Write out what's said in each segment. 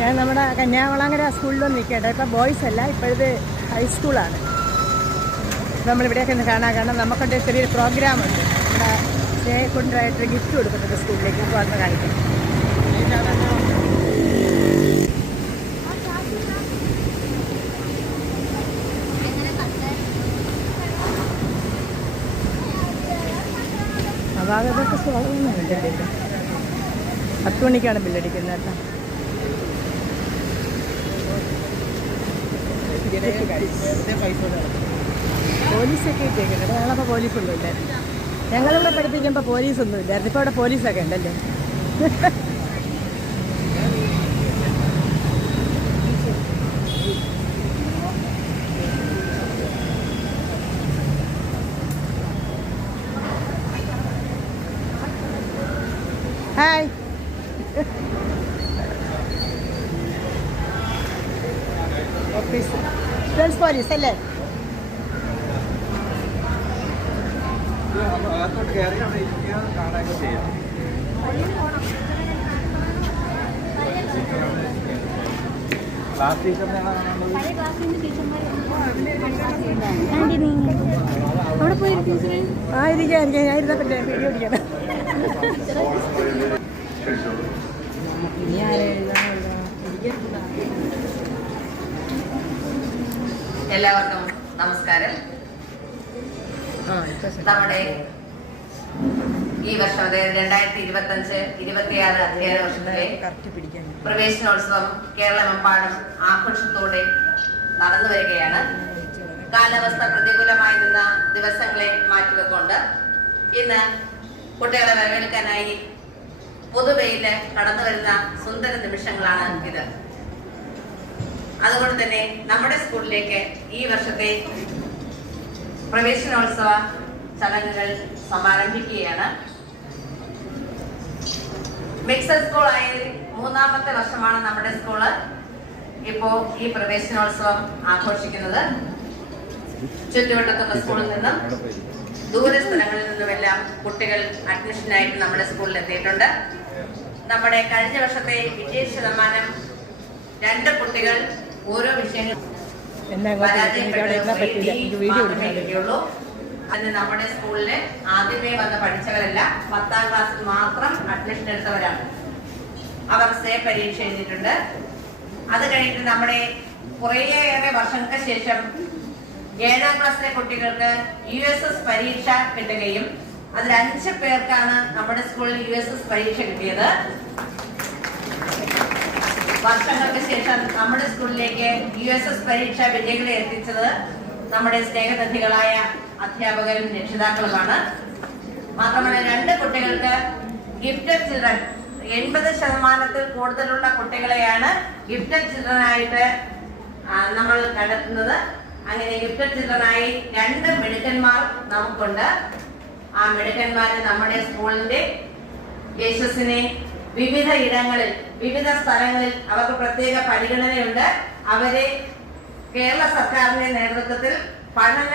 ഞാൻ നമ്മുടെ കന്യാകുളങ്ങര സ്കൂളിൽ നിൽക്കട്ടെ. ഇപ്പം ബോയ്സ് അല്ല, ഇപ്പോഴത്തെ ഹൈസ്കൂളാണ്. നമ്മളിവിടെയൊക്കെ ഒന്ന് കാരണം നമുക്കുണ്ട് ചെറിയൊരു പ്രോഗ്രാമുണ്ട്. നമ്മുടെ സ്നേഹക്കൊണ്ടായിട്ട് ഗിഫ്റ്റ് കൊടുക്കുന്നുണ്ട് സ്കൂളിലേക്ക്. ഇപ്പോൾ വന്ന് കാണിക്കാം. അപാകതൊക്കെ സ്വാഗതമൊന്നും ഇല്ല. 10 മണിക്കാണ് ബില്ലടിക്കുന്നത് കേട്ടോ. പോലീസൊക്കെ ഇട്ടേക്കുന്നുണ്ട്. ഞങ്ങളപ്പോൾ പോലീസൊന്നും ഇല്ലായിരുന്നു. ഞങ്ങളിവിടെ പഠിപ്പിക്കുമ്പോൾ പോലീസൊന്നും ഇല്ലായിരുന്നു. ഇപ്പോൾ അവിടെ പോലീസൊക്കെ ഉണ്ടല്ലേ. ഹായ്. ഓഫീസ് ഗേൾസ് പോലീസ് അല്ലേ? അവിടെ പോയിരിക്കും. ഞാൻ ഇരുന്ന പറ്റില്ല, വീഡിയോ പിടിക്കണം. എല്ലാവർക്കും നമസ്കാരം. നമ്മുടെ ഈ വർഷം 2025-26 അധ്യയന വർഷത്തിലെ പ്രവേശനോത്സവം കേരളമെമ്പാടും ആഘോഷത്തോടെ നടന്നു വരികയാണ്. കാലാവസ്ഥ പ്രതികൂലമായിരുന്ന ദിവസങ്ങളെ മാറ്റിവെക്കൊണ്ട് ഇന്ന് കുട്ടികളെ വരവേൽക്കാനായി പുതുവെയില് കടന്നു വരുന്ന സുന്ദര നിമിഷങ്ങളാണ് ഇത്. അതുകൊണ്ട് തന്നെ നമ്മുടെ സ്കൂളിലേക്ക് ഈ വർഷത്തെ പ്രവേശനോത്സവ ചടങ്ങുകൾ സമാരംഭിക്കുകയാണ്. മിക്സഡ് സ്കൂൾ ആയ 3ാമത്തെ വർഷമാണ് നമ്മുടെ സ്കൂള് ഇപ്പോ ഈ പ്രവേശനോത്സവം ആഘോഷിക്കുന്നത്. ചുറ്റുവട്ടത്തുള്ള സ്കൂളിൽ നിന്നും ദൂര സ്ഥലങ്ങളിൽ നിന്നുമെല്ലാം കുട്ടികൾ അഡ്മിഷനായിട്ട് നമ്മുടെ സ്കൂളിൽ എത്തിയിട്ടുണ്ട്. നമ്മുടെ കഴിഞ്ഞ വർഷത്തെ വിജയ ശതമാനം 2 കുട്ടികൾ ഓരോ വിഷയങ്ങൾ പരാജയപ്പെട്ടുള്ളൂ. അതിന് നമ്മുടെ സ്കൂളില് ആദ്യമേ വന്ന് പഠിച്ചവരല്ല, 10ാം ക്ലാസ്സിൽ മാത്രം അഡ്മിഷൻ എടുത്തവരാണ്. അവർ സേ പരീക്ഷ എഴുതിയിട്ടുണ്ട്. അത് കഴിഞ്ഞിട്ട് നമ്മുടെ കുറേയേറെ വർഷങ്ങൾക്ക് ശേഷം 7ാം ക്ലാസ്സിലെ കുട്ടികൾക്ക് USS പരീക്ഷ കിട്ടുകയും അതിൽ 5 പേർക്കാണ് നമ്മുടെ സ്കൂളിൽ USS പരീക്ഷ കിട്ടിയത്. വർഷങ്ങൾക്ക് ശേഷം നമ്മുടെ സ്കൂളിലേക്ക് USS പരീക്ഷ വിജയികളെ എത്തിച്ചത് നമ്മുടെ സ്നേഹനിധികളായ അധ്യാപകരും രക്ഷിതാക്കളുമാണ്. മാത്രമല്ല 2 കുട്ടികൾക്ക് ഗിഫ്റ്റഡ് ചിൽഡ്രൻ, 80% കൂടുതലുള്ള കുട്ടികളെയാണ് ഗിഫ്റ്റഡ് ചിൽഡ്രൻ ആയിട്ട് നമ്മൾ കണ്ടെത്തുന്നത്. അങ്ങനെ ഗിഫ്റ്റഡ് ചിൽഡ്രനായി 2 മിടുക്കന്മാർ നമുക്കുണ്ട്. ആ മിടുക്കന്മാര് നമ്മുടെ സ്കൂളിന്റെ യശസ്സിനെ വിവിധ ഇടങ്ങളിൽ, വിവിധ സ്ഥലങ്ങളിൽ അവർക്ക് പ്രത്യേക പരിഗണനയുണ്ട്. അവരെ കേരള സർക്കാരിന്റെ നേതൃത്വത്തിൽ പഠന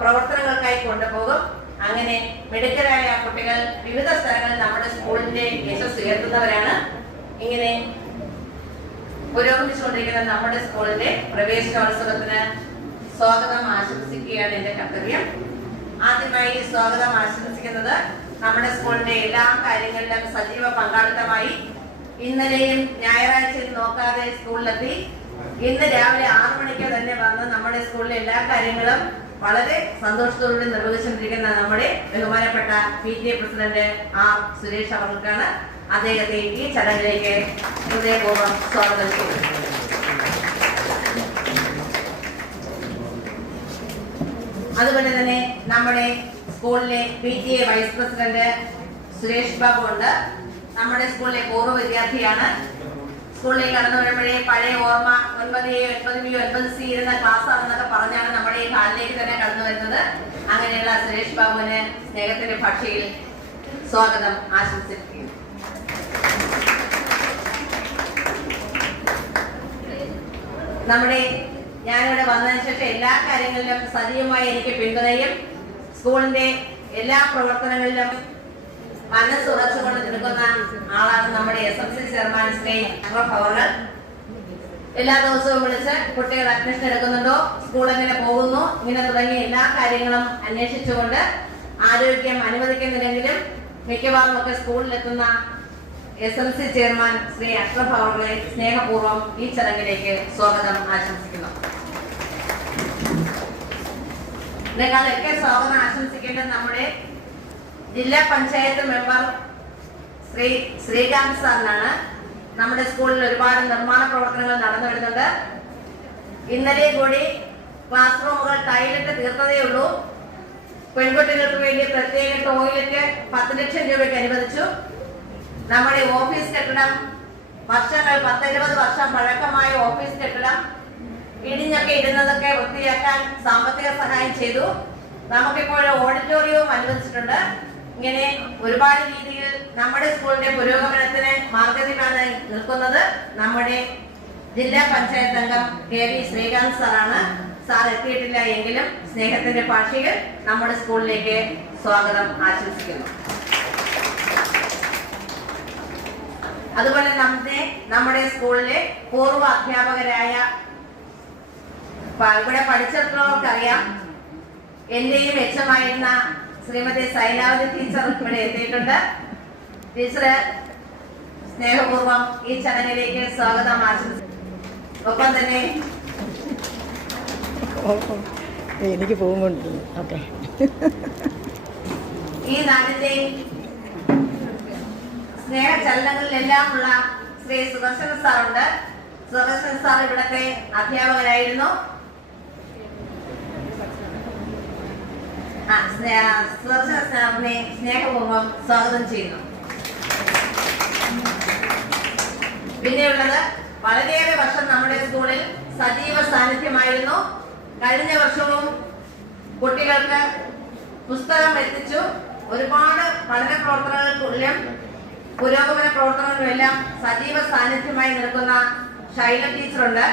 പ്രവർത്തനങ്ങൾക്കായി കൊണ്ടുപോകും. അങ്ങനെ മിടുക്കരായ കുട്ടികൾ വിവിധ സ്ഥലങ്ങളിൽ നമ്മുടെ സ്കൂളിന്റെ യശസ് ഉയർത്തുന്നവരാണ്. ഇങ്ങനെ പുരോഗമിച്ചുകൊണ്ടിരിക്കുന്ന നമ്മുടെ സ്കൂളിന്റെ പ്രവേശനോത്സവത്തിന് സ്വാഗതം ആശംസിക്കുകയാണ് എന്റെ കർത്തവ്യം. ആദ്യമായി സ്വാഗതം ആശംസിക്കുന്നത് നമ്മുടെ സ്കൂളിന്റെ എല്ലാ കാര്യങ്ങളിലും സജീവ പങ്കാളിത്തമായി ഇന്നലെയും ഞായറാഴ്ചയും നോക്കാതെ സ്കൂളിലെത്തി ഇന്ന് രാവിലെ 6 മണിക്ക് തന്നെ വന്ന് നമ്മുടെ സ്കൂളിലെ എല്ലാ കാര്യങ്ങളും വളരെ സന്തോഷത്തോടുകൂടി നിർവഹിച്ചുകൊണ്ടിരിക്കുന്ന നമ്മുടെ ബഹുമാനപ്പെട്ട PTA പ്രസിഡന്റ് R. സുരേഷ് അവർക്കാണ്. അദ്ദേഹത്തെ ഈ ചടങ്ങിലേക്ക് ഹൃദയപൂർവ്വം സ്വാഗതം ചെയ്യുന്നു. അതുപോലെ തന്നെ നമ്മുടെ സ്കൂളിലെ PTA vice president Suresh Babu ഉണ്ട്. നമ്മുടെ സ്കൂളിലെ പൂർവ്വ വിദ്യാർത്ഥിയാണ്. സ്കൂളിലേക്ക് കടന്നു വരുമ്പോഴേ പഴയ ഓർമ്മ 9A 9B 9C ഇരുന്ന ക്ലാസ് ആണെന്നൊക്കെ പറഞ്ഞാണ് നമ്മുടെ ഈ ഹാളിലേക്ക് തന്നെ കടന്നു വരുന്നത്. അങ്ങനെയുള്ള സുരേഷ് ബാബുവിന് സ്നേഹത്തിന്റെ ഭാഷയിൽ സ്വാഗതം ആശംസിക്കുന്നു. ഞാനിവിടെ വന്നതിന് ശേഷം എല്ലാ കാര്യങ്ങളിലും സജീവമായി എനിക്ക് പിന്തുണയും സ്കൂളിന്റെ എല്ലാ പ്രവർത്തനങ്ങളിലും മനസ്സുറച്ചുകൊണ്ട് നിൽക്കുന്ന ആളാണ് നമ്മുടെ SMC ചെയർമാൻ ശ്രീ അഷ്റഫ് അവർ. എല്ലാ ദിവസവും വിളിച്ച് കുട്ടികൾ അഡ്മിഷൻ എടുക്കുന്നുണ്ടോ, സ്കൂൾ എങ്ങനെ പോകുന്നു, ഇങ്ങനെ തുടങ്ങിയ എല്ലാ കാര്യങ്ങളും അന്വേഷിച്ചുകൊണ്ട് ആരോഗ്യം അനുവദിക്കുന്നില്ലെങ്കിലും മിക്കവാറും ഒക്കെ സ്കൂളിലെത്തുന്ന SMC ചെയർമാൻ ശ്രീ അഷ്റഫ് അവരെ സ്നേഹപൂർവ്വം ഈ ചടങ്ങിലേക്ക് സ്വാഗതം ആശംസിക്കുന്നു. നിങ്ങളൊക്കെ സ്വാഗതം ആശംസിക്കേണ്ടത് നമ്മുടെ ജില്ലാ പഞ്ചായത്ത് മെമ്പർ ശ്രീ ശ്രീകാന്ത് സാറിനാണ്. നമ്മുടെ സ്കൂളിൽ ഒരുപാട് നിർമ്മാണ പ്രവർത്തനങ്ങൾ നടന്നു വരുന്നുണ്ട്. ഇന്നലെ കൂടി ക്ലാസ് റൂമുകൾ ടൈലിട്ട് തീർത്തതേ ഉള്ളൂ. പെൺകുട്ടികൾക്ക് വേണ്ടി പ്രത്യേക ടോയ്ലറ്റ് 10 ലക്ഷം രൂപയ്ക്ക് അനുവദിച്ചു. നമ്മുടെ ഓഫീസ് കെട്ടിടം വർഷങ്ങൾ 10-20 വർഷം പഴക്കമായ ഓഫീസ് കെട്ടിടം ഇടിഞ്ഞൊക്കെ ഇടുന്നതൊക്കെ വൃത്തിയാക്കാൻ സാമ്പത്തിക സഹായം ചെയ്തു. നമുക്കിപ്പോൾ ഓഡിറ്റോറിയവും അനുവദിച്ചിട്ടുണ്ട്. ഇങ്ങനെ ഒരുപാട് രീതിയിൽ നമ്മുടെ സ്കൂളിന്റെ പുരോഗമനത്തിന് മാർഗദീപമാണ് നിൽക്കുന്നത് നമ്മുടെ ജില്ലാ പഞ്ചായത്ത് അംഗം KV ശ്രീകാന്ത് സാറാണ്. സാർ എത്തിയിട്ടില്ല എങ്കിലും സ്നേഹത്തിന്റെ ഭാഷയിൽ നമ്മുടെ സ്കൂളിലേക്ക് സ്വാഗതം ആശംസിക്കുന്നു. അതുപോലെ നമ്മുടെ സ്കൂളിലെ പൂർവ്വ അധ്യാപകരായ ഇവിടെ പഠിച്ചിട്ടുള്ളവർക്കറിയാം, എന്റെയും മെച്ചമായിരുന്ന ശ്രീമതി സൈലാവതി ടീച്ചർ ഇവിടെ എത്തിയിട്ടുണ്ട്. ടീച്ചറ് സ്നേഹപൂർവ്വം ഈ ചടങ്ങിലേക്ക് സ്വാഗതം ആശംസിക്കുന്നു. ഒപ്പം തന്നെ എനിക്ക് പോകുന്നുണ്ട്. ഓക്കെ, ഈ നാടിന്റെയും സ്നേഹചലനങ്ങളിലെല്ലാം ഉള്ള ശ്രീ സുദർശന സാറുണ്ട്. സുദർശന സാർ ഇവിടത്തെ അധ്യാപകരായിരുന്നു. സുദർശന സാറിനെ സ്നേഹപൂർവ്വം സ്വാഗതം ചെയ്യുന്നു. പിന്നെയുള്ളത് വളരെയേറെ വർഷം നമ്മുടെ സ്കൂളിൽ സജീവ സാന്നിധ്യമായിരുന്നു. കഴിഞ്ഞ വർഷവും കുട്ടികൾക്ക് പുസ്തകം എത്തിച്ചു. ഒരുപാട് പഠന പ്രവർത്തനങ്ങൾക്കുള്ളിലും പുരോഗമന പ്രവർത്തനങ്ങളിലെല്ലാം സജീവ സാന്നിധ്യമായി നിൽക്കുന്ന ഷൈല ടീച്ചറുണ്ട്.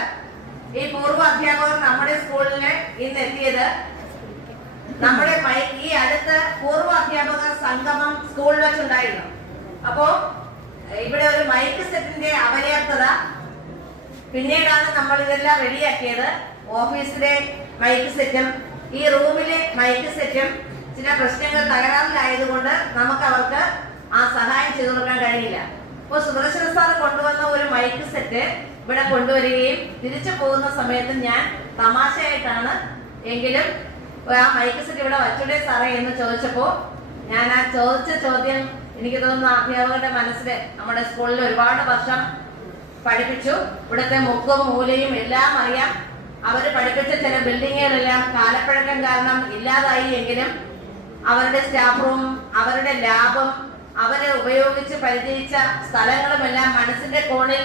ഈ പൂർവ്വ അധ്യാപകർ നമ്മുടെ സ്കൂളിൽ ഇന്ന് എത്തിയത് നമ്മുടെ ഈ അടുത്ത് പൂർവ്വ അധ്യാപക സംഗമം സ്കൂളിൽ വെച്ചുണ്ടായിരുന്നു. അപ്പോ ഇവിടെ ഒരു മൈക്ക് സെറ്റിന്റെ അപര്യാപ്തത, പിന്നീടാണ് നമ്മൾ ഇതെല്ലാം റെഡിയാക്കിയത്. ഓഫീസിലെ മൈക്ക് സെറ്റും ഈ റൂമിലെ മൈക്ക് സെറ്റും ചില പ്രശ്നങ്ങൾ തകരാറിലായതുകൊണ്ട് നമുക്ക് അവർക്ക് ആ സഹായം ചെയ്തു കൊടുക്കാൻ കഴിയില്ല. അപ്പോൾ സുദർശന സാർ കൊണ്ടുവന്ന ഒരു മൈക്ക് സെറ്റ് ഇവിടെ കൊണ്ടുവരികയും തിരിച്ചു പോകുന്ന സമയത്ത് ഞാൻ തമാശയായിട്ടാണ് എങ്കിലും ആ മൈക്ക് സെറ്റ് ഇവിടെ വച്ചൂടെ സാറേ എന്ന് ചോദിച്ചപ്പോൾ ഞാൻ ആ ചോദിച്ച ചോദ്യം എനിക്ക് തോന്നുന്നു അധ്യാപകരുടെ മനസ്സിൽ നമ്മുടെ സ്കൂളിൽ ഒരുപാട് വർഷം പഠിപ്പിച്ചു. ഇവിടുത്തെ മുക്കും മൂലയും എല്ലാം അറിയാം. അവർ പഠിപ്പിച്ച ചില ബിൽഡിങ്ങുകളെല്ലാം കാലപ്പഴക്കം കാരണം ഇല്ലാതായി എങ്കിലും അവരുടെ സ്റ്റാഫ് റൂം, അവരുടെ ലാബും, അവരെ ഉപയോഗിച്ച് പരിചയിച്ച സ്ഥലങ്ങളുമെല്ലാം മനസ്സിന്റെ കോണിൽ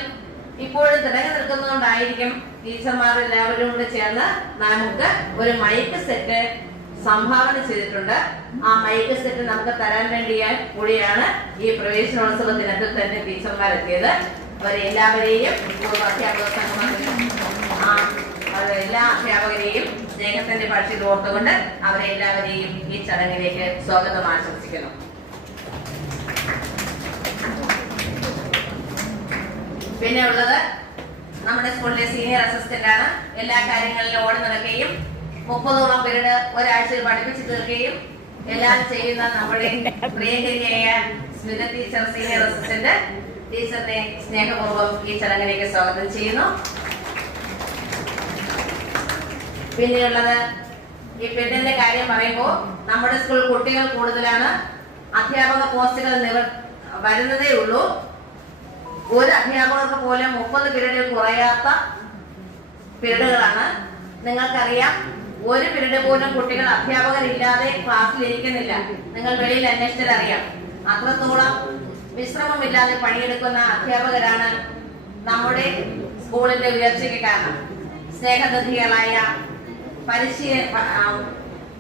ഇപ്പോഴും തിടങ്ങി നിൽക്കുന്നതുകൊണ്ടായിരിക്കും ടീച്ചർമാർ എല്ലാവരും കൂടെ ചേർന്ന് നമുക്ക് ഒരു മൈക്ക് സെറ്റ് സംഭാവന ചെയ്തിട്ടുണ്ട്. ആ മൈക്ക് സെറ്റ് നമുക്ക് തരാൻ കൂടിയാണ് ഈ പ്രവേശനോത്സവ ദിനത്തിൽ തന്നെ ടീച്ചർമാരെത്തിയത്. അവരെല്ലാവരെയും അധ്യാപക സംഘം എല്ലാ അധ്യാപകരെയും സ്നേഹത്തിന്റെ ഭാഷയിൽ ഓർത്തുകൊണ്ട് അവരെ എല്ലാവരെയും ഈ ചടങ്ങിലേക്ക് സ്വാഗതം ആശംസിക്കുന്നു. പിന്നെ ഉള്ളത് നമ്മുടെ സ്കൂളിലെ സീനിയർ അസിസ്റ്റന്റ് ആണ്. എല്ലാ കാര്യങ്ങളിലും ഓടി നടക്കുകയും 30ഓളം പീരീഡ് ഒരാഴ്ചയിൽ പഠിപ്പിച്ചു തീർക്കുകയും എല്ലാം ചെയ്യുന്ന നമ്മുടെ പ്രിയങ്കരിയായ സ്മിത ടീച്ചർ, സീനിയർ അസിസ്റ്റന്റ്. ടീച്ചറിനെ സ്നേഹപൂർവ്വം ഈ ചടങ്ങിലേക്ക് സ്വാഗതം ചെയ്യുന്നു. പിന്നെയുള്ളത് ഈ പെണ്ണിന്റെ കാര്യം പറയുമ്പോൾ നമ്മുടെ സ്കൂൾ കുട്ടികൾ കൂടുതലാണ്. അധ്യാപക പോസ്റ്റുകൾ വരുന്നതേ ഉള്ളൂ. ഒരു അധ്യാപകർക്ക് പോലും 30 പീരീഡിൽ കുറയാത്ത പീരീഡുകളാണ്. നിങ്ങൾക്കറിയാം, ഒരു പീരീഡ് പോലും കുട്ടികൾ അധ്യാപകരില്ലാതെ ക്ലാസ്സിൽ ഇരിക്കുന്നില്ല. നിങ്ങൾ വെളിയിൽ അന്വേഷിച്ചാൽ അറിയാം. അത്രത്തോളം വിശ്രമമില്ലാതെ പണിയെടുക്കുന്ന അധ്യാപകരാണ് നമ്മുടെ സ്കൂളിന്റെ ഉയർച്ചയ്ക്ക് കാരണം. സ്നേഹനിധികളായ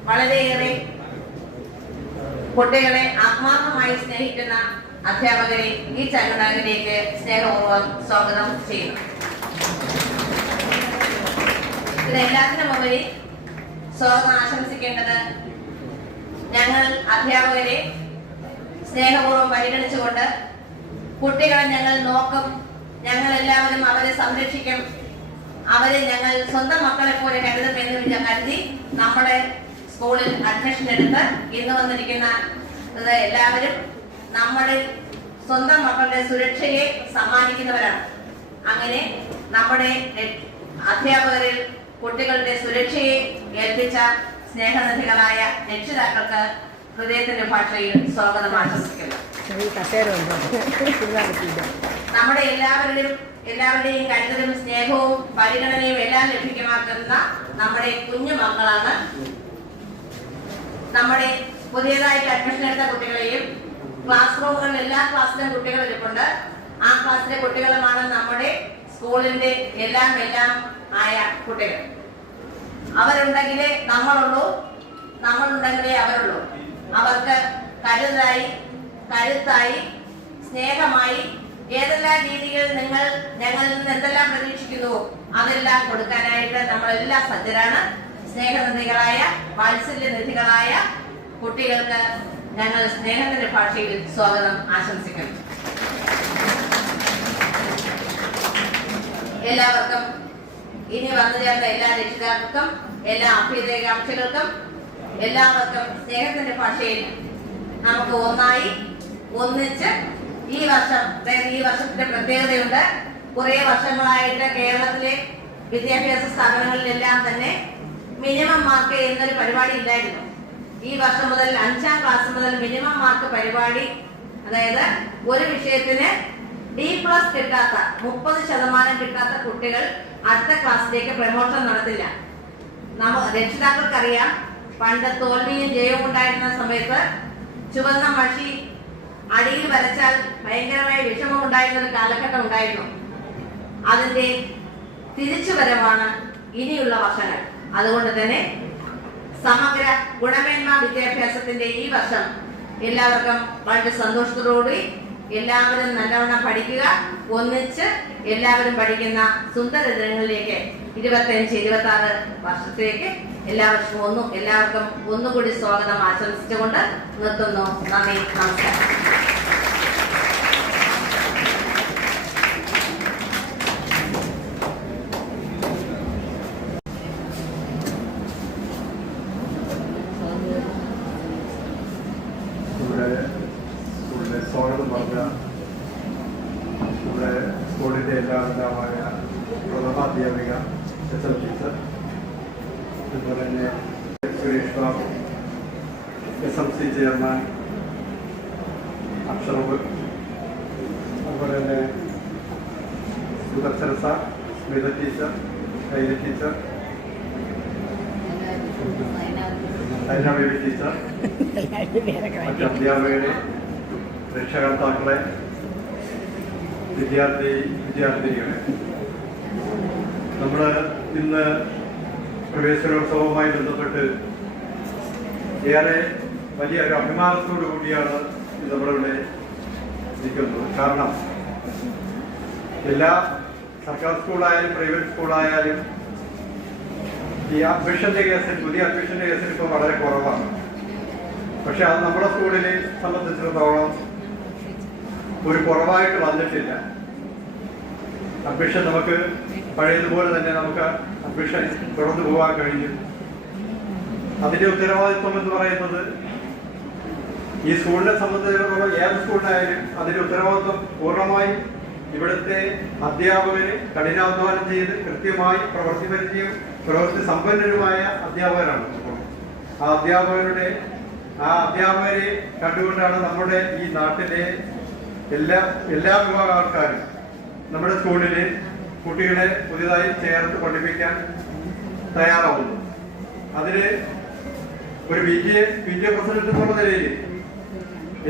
വളരെയേറെ കുട്ടികളെ ആത്മാർത്ഥമായി സ്നേഹിക്കുന്ന അധ്യാപകരെ ഈ ചടങ്ങിലേക്ക് സ്നേഹപൂർവ്വം സ്വാഗതം ചെയ്യുന്നു. ഇതെല്ലാത്തിനും ഉപരി സ്വാഗതം ആശംസിക്കേണ്ടത് ഞങ്ങൾ അധ്യാപകരെ സ്നേഹപൂർവ്വം പരിഗണിച്ചുകൊണ്ട് കുട്ടികളെ ഞങ്ങൾ നോക്കും, ഞങ്ങൾ എല്ലാവരും അവരെ സംരക്ഷിക്കും, അവരെ ഞങ്ങൾ സ്വന്തം മക്കളെ പോലെ കരുതുമെന്ന് കരുതി നമ്മുടെ സ്കൂളിൽ അഡ്മിഷൻ എടുത്ത് ഇന്ന് വന്നിരിക്കുന്ന എല്ലാവരും നമ്മുടെ സ്വന്തം മക്കളുടെ സുരക്ഷയെ സമ്മാനിക്കുന്നവരാണ്. അങ്ങനെ നമ്മുടെ അധ്യാപകരിൽ കുട്ടികളുടെ സുരക്ഷയെ ഏൽപ്പിച്ച സ്നേഹനിധികളായ രക്ഷിതാക്കൾക്ക് ഹൃദയത്തിന്റെ ഭാഷയിൽ സ്വാഗതം ആശംസിക്കുന്നു. നമ്മുടെ എല്ലാവരുടെയും കരുതലും സ്നേഹവും പരിഗണനയും എല്ലാം ലഭിക്കുമാക്കുന്ന നമ്മുടെ കുഞ്ഞു മക്കളാണ്. നമ്മുടെ പുതിയതായിട്ട് അഡ്മിഷൻ എടുത്ത കുട്ടികളെയും ക്ലാസ് റൂമുകളിൽ എല്ലാ ക്ലാസ്സിലും കുട്ടികൾ ഇരിപ്പുണ്ട്. ആ ക്ലാസ്സിലെ കുട്ടികളുമാണ് നമ്മുടെ സ്കൂളിന്റെ എല്ലാം ആയ കുട്ടികൾ. അവരുണ്ടെങ്കിലേ നമ്മളുള്ളൂ, നമ്മളുണ്ടെങ്കിലേ അവരുള്ളൂ. അവർക്ക് കരുത്തായി സ്നേഹമായി ഏതെല്ലാം രീതിയിൽ നിങ്ങൾ ഞങ്ങളിൽ നിന്ന് എന്തെല്ലാം പ്രതീക്ഷിക്കുന്നുവോ അതെല്ലാം കൊടുക്കാനായിട്ട് നമ്മളെല്ലാം സജ്ജരാണ്. സ്നേഹനിധികളായ വാത്സല്യനിധികളായ കുട്ടികൾക്ക് ഞങ്ങൾ സ്നേഹത്തിന്റെ ഭാഷയിൽ സ്വാഗതം ആശംസിക്കുന്നു. എല്ലാവർക്കും ഇനി വന്നു ചേർന്ന എല്ലാ രക്ഷിതാക്കൾക്കും എല്ലാ അഭ്യുദയകാംക്ഷികൾക്കും എല്ലാവർക്കും സ്നേഹത്തിന്റെ ഭാഷയിൽ നമുക്ക് ഒന്നിച്ച് ഈ വർഷത്തിന്റെ പ്രത്യേകതയുണ്ട്. കുറെ വർഷങ്ങളായിട്ട് കേരളത്തിലെ വിദ്യാഭ്യാസ സ്ഥാപനങ്ങളിലെല്ലാം തന്നെ മിനിമം മാർക്ക് എന്നൊരു പരിപാടി ഇല്ലായിരുന്നു. ഈ വർഷം മുതൽ 5ാം ക്ലാസ് മുതൽ മിനിമം മാർക്ക് പരിപാടി, അതായത് ഒരു വിഷയത്തിന് D+ കിട്ടാത്ത 30% കിട്ടാത്ത കുട്ടികൾ അടുത്ത ക്ലാസ്സിലേക്ക് പ്രമോഷൻ നടത്തില്ല. രക്ഷിതാക്കൾക്കറിയാം, പണ്ട് തോൽവിയും ജയവും ഉണ്ടായിരുന്ന സമയത്ത് ചുവന്ന മഷി അടിയിൽ വരച്ചാൽ ഭയങ്കരമായ വിഷമം ഉണ്ടായിരുന്ന ഒരു കാലഘട്ടം ഉണ്ടായിരുന്നു. അതിന്റെ തിരിച്ചുവരവാണ് ഇനിയുള്ള വർഷങ്ങൾ. അതുകൊണ്ട് തന്നെ സമഗ്ര ഗുണമേന്മ വിദ്യാഭ്യാസത്തിന്റെ ഈ വർഷം എല്ലാവർക്കും വളരെ സന്തോഷത്തോടുകൂടി എല്ലാവരും നല്ലവണ്ണം പഠിക്കുക, ഒന്നിച്ച് എല്ലാവരും പഠിക്കുന്ന സുന്ദര ദിനങ്ങളിലേക്ക് 25-26 വർഷത്തേക്ക് എല്ലാവർക്കും ഒന്നുകൂടി സ്വാഗതം ആശംസിച്ചുകൊണ്ട് നിർത്തുന്നു. നന്ദി, നമസ്കാരം. സ്വാഗതം പറഞ്ഞ നമ്മുടെ സ്കൂളിൻ്റെ എല്ലാമായ പ്രഥമാധ്യാപിക SL ടീച്ചർ, അതുപോലെ തന്നെ സുരേഷ് ബാബു, SMC ചെയർമാൻ അക്ഷറവ്, അതുപോലെ തന്നെ Sudarshana sir, Smitha teacher, Shaila teacher, Zainababy teacher, മറ്റ് അധ്യാപകരെ, രക്ഷകർത്താക്കളെ, വിദ്യാർത്ഥിനികളെ, നമ്മൾ ഇന്ന് പ്രവേശനോത്സവവുമായി ബന്ധപ്പെട്ട് ഏറെ വലിയ ഒരു അഭിമാനത്തോടു കൂടിയാണ് നമ്മളിവിടെ ഇരിക്കുന്നത്. കാരണം എല്ലാ സർക്കാർ സ്കൂളായാലും പ്രൈവറ്റ് സ്കൂളായാലും ഈ അഡ്മിഷന്റെ കേസിൽ, പുതിയ അഡ്മിഷന്റെ കേസിൽ ഇപ്പോൾ വളരെ കുറവാണ്. പക്ഷെ അത് നമ്മുടെ സ്കൂളിനെ സംബന്ധിച്ചിടത്തോളം ഒരു കുറവായിട്ട് വന്നിട്ടില്ല. അഡ്മിഷൻ നമുക്ക് പഴയതുപോലെ തന്നെ നമുക്ക് അഡ്മിഷൻ തുടർന്നു പോകാൻ കഴിഞ്ഞു. അതിന്റെ ഉത്തരവാദിത്വം എന്ന് പറയുന്നത് ഈ സ്കൂളിനെ സംബന്ധിച്ചിടത്തോളം ഏത് സ്കൂളിനായാലും അതിന്റെ ഉത്തരവാദിത്വം പൂർണ്ണമായി ഇവിടുത്തെ അധ്യാപകര് കഠിനാധ്വാനം ചെയ്ത് കൃത്യമായി പ്രവൃത്തി സമ്പന്നരുമായ അധ്യാപകരാണ്. ആ അധ്യാപകരെ കണ്ടുകൊണ്ടാണ് നമ്മുടെ ഈ നാട്ടിലെ എല്ലാ വിഭാഗം ആൾക്കാരും നമ്മുടെ സ്കൂളില് കുട്ടികളെ പുതിയതായി ചേർത്ത് പഠിപ്പിക്കാൻ തയ്യാറാവുന്നു. അതിന് ഒരു PTA പ്രസിഡന്റ് എന്നുള്ള നിലയിൽ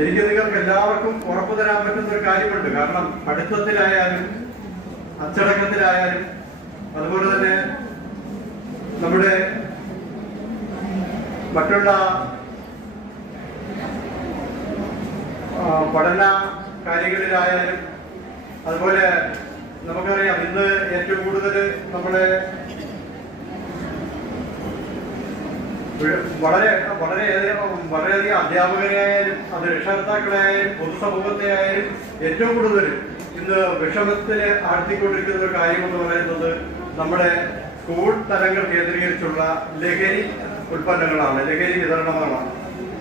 എനിക്ക് നിങ്ങൾക്ക് എല്ലാവർക്കും ഉറപ്പു തരാൻ പറ്റുന്ന ഒരു കാര്യമുണ്ട്. കാരണം പഠിത്തത്തിലായാലും അച്ചടക്കത്തിലായാലും അതുപോലെ തന്നെ നമ്മുടെ മറ്റുള്ള പഠന കാര്യങ്ങളിലായാലും അതുപോലെ നമുക്കറിയാം, ഇന്ന് ഏറ്റവും കൂടുതൽ നമ്മുടെ വളരെയധികം അധ്യാപകരെയായാലും അത് രക്ഷകർത്താക്കളെയായാലും പൊതുസമൂഹത്തെ ആയാലും ഏറ്റവും കൂടുതൽ ഇന്ന് വിഷമത്തിൽ ആഴ്ത്തിക്കൊണ്ടിരിക്കുന്ന ഒരു കാര്യമെന്ന് പറയുന്നത് നമ്മുടെ സ്കൂൾ തലങ്ങൾ കേന്ദ്രീകരിച്ചുള്ള ലഹരി ഉൽപ്പന്നങ്ങളാണ്, ലഹരി വിതരണങ്ങളാണ്.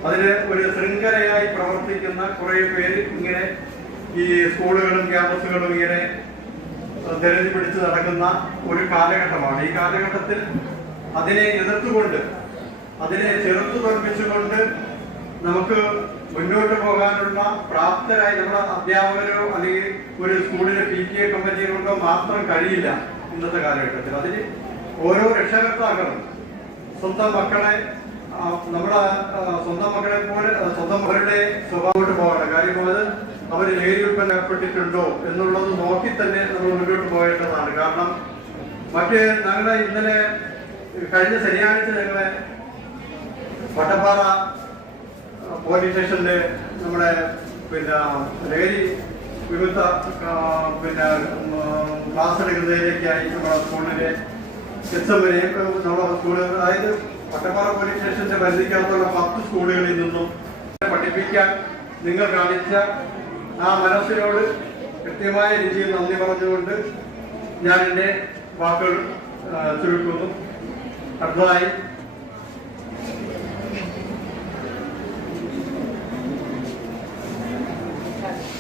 അതിന് ഒരു ശൃംഖലയായി പ്രവർത്തിക്കുന്ന കുറേ പേര് ഇങ്ങനെ ഈ സ്കൂളുകളും ക്യാമ്പസുകളും ഇങ്ങനെ തിരഞ്ഞു പിടിച്ച് നടക്കുന്ന ഒരു കാലഘട്ടമാണ്. ഈ കാലഘട്ടത്തിൽ അതിനെ എതിർത്തുകൊണ്ട്, അതിനെ ചെറുത്തു തോൽപ്പിച്ചുകൊണ്ട് നമുക്ക് മുന്നോട്ട് പോകാനുള്ള പ്രാപ്തരായി നമ്മുടെ അധ്യാപകരോ അല്ലെങ്കിൽ ഒരു സ്കൂളിലെ PTA കമ്മിറ്റിയോ കൊണ്ടോ മാത്രം കഴിയില്ല ഇന്നത്തെ കാലഘട്ടത്തിൽ. അതിന് ഓരോ രക്ഷകർത്താക്കളും സ്വന്തം മക്കളെ നമ്മുടെ സ്വന്തം മക്കളെ പോലെ സ്വന്തം മക്കളുടെ സ്വഭാവത്തോട്ട് പോകണം. കാര്യം അത് അവർ ലഹരി ഉൽപ്പന്നപ്പെട്ടിട്ടുണ്ടോ എന്നുള്ളത് നോക്കി തന്നെ നമ്മൾ മുന്നോട്ട് പോകേണ്ടതാണ്. കാരണം ഞങ്ങളെ ഇന്നലെ കഴിഞ്ഞ ശനിയാഴ്ച ഞങ്ങളെ വട്ടപ്പാറ പോലീസ് സ്റ്റേഷനിൽ നമ്മുടെ ലഹരി വിമുക്ത ക്ലാസ് എടുക്കുന്നതിലേക്കായി നമ്മുടെ സ്കൂളിലെ SMനെയും നമ്മുടെ സ്കൂളുകൾ, അതായത് വട്ടപ്പാറ പോലീസ് സ്റ്റേഷന്റെ പരിധിക്കകത്തുള്ള 10 സ്കൂളുകളിൽ നിന്നും പഠിപ്പിക്കാൻ നിങ്ങൾ കാണിച്ച ആ മനസ്സിനോട് കൃത്യമായ രീതിയിൽ നന്ദി പറഞ്ഞുകൊണ്ട് ഞാൻ എൻ്റെ വാക്കുകൾ ചുരുക്കുന്നു. അടുത്തതായി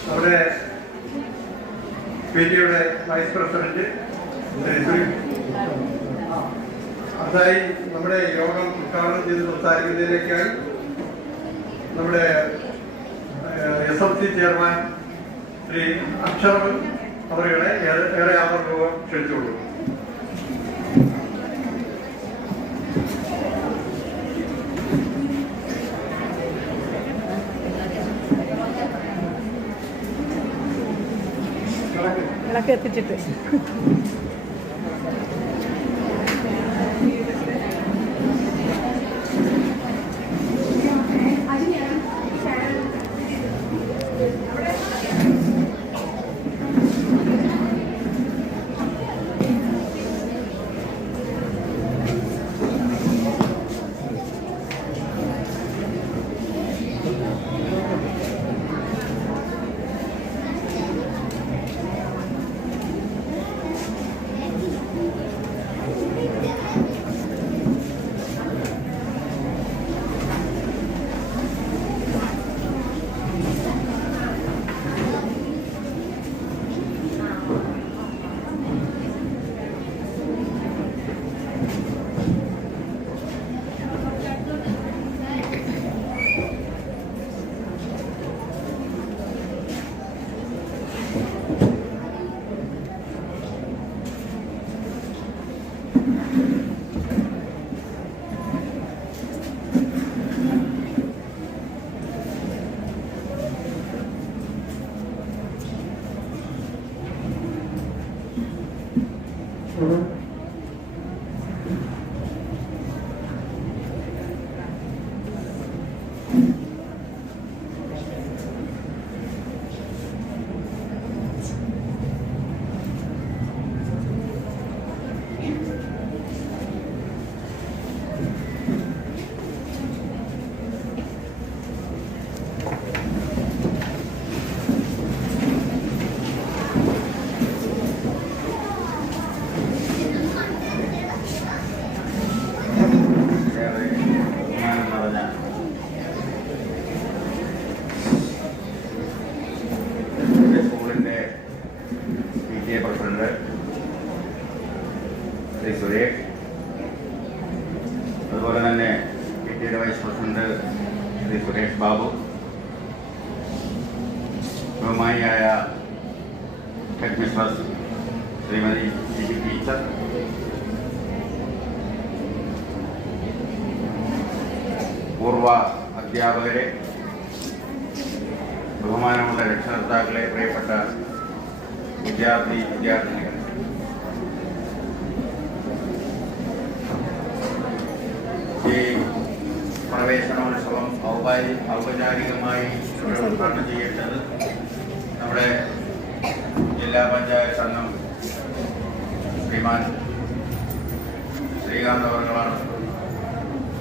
നമ്മുടെ PTAയുടെ വൈസ് പ്രസിഡന്റ് അടുത്തായി നമ്മുടെ യോഗം ഉദ്ഘാടനം ചെയ്ത് സംസാരിക്കുന്നതിലേക്കായി നമ്മുടെ SMC ചെയർമാൻ ശ്രീ അക്ഷർ അവരുടെ ഏറെ ആദരപൂർവ്വം ക്ഷണിച്ചുകൊള്ളു. വിളക്ക് എത്തിച്ചിട്ട് സുരേഷ്, അതുപോലെ തന്നെ PTAയുടെ വൈസ് പ്രസിഡന്റ് ശ്രീ സുരേഷ് ബാബു, ബഹുമാനിയായ ഹെഡ് മിസ്ട്രസ് ശ്രീമതി ടീച്ചർ, പൂർവ അധ്യാപകരെ, ബഹുമാനമുള്ള രക്ഷകർത്താക്കളെ, പ്രിയപ്പെട്ട വിദ്യാർത്ഥിനികൾ, ഈ പ്രവേശനോത്സവം ഔപചാരികമായി ഉദ്ഘാടനം ചെയ്യേണ്ടത് നമ്മുടെ ജില്ലാ പഞ്ചായത്ത് അംഗം ശ്രീമാൻ ശ്രീകാന്ത് അവർകളാണ്.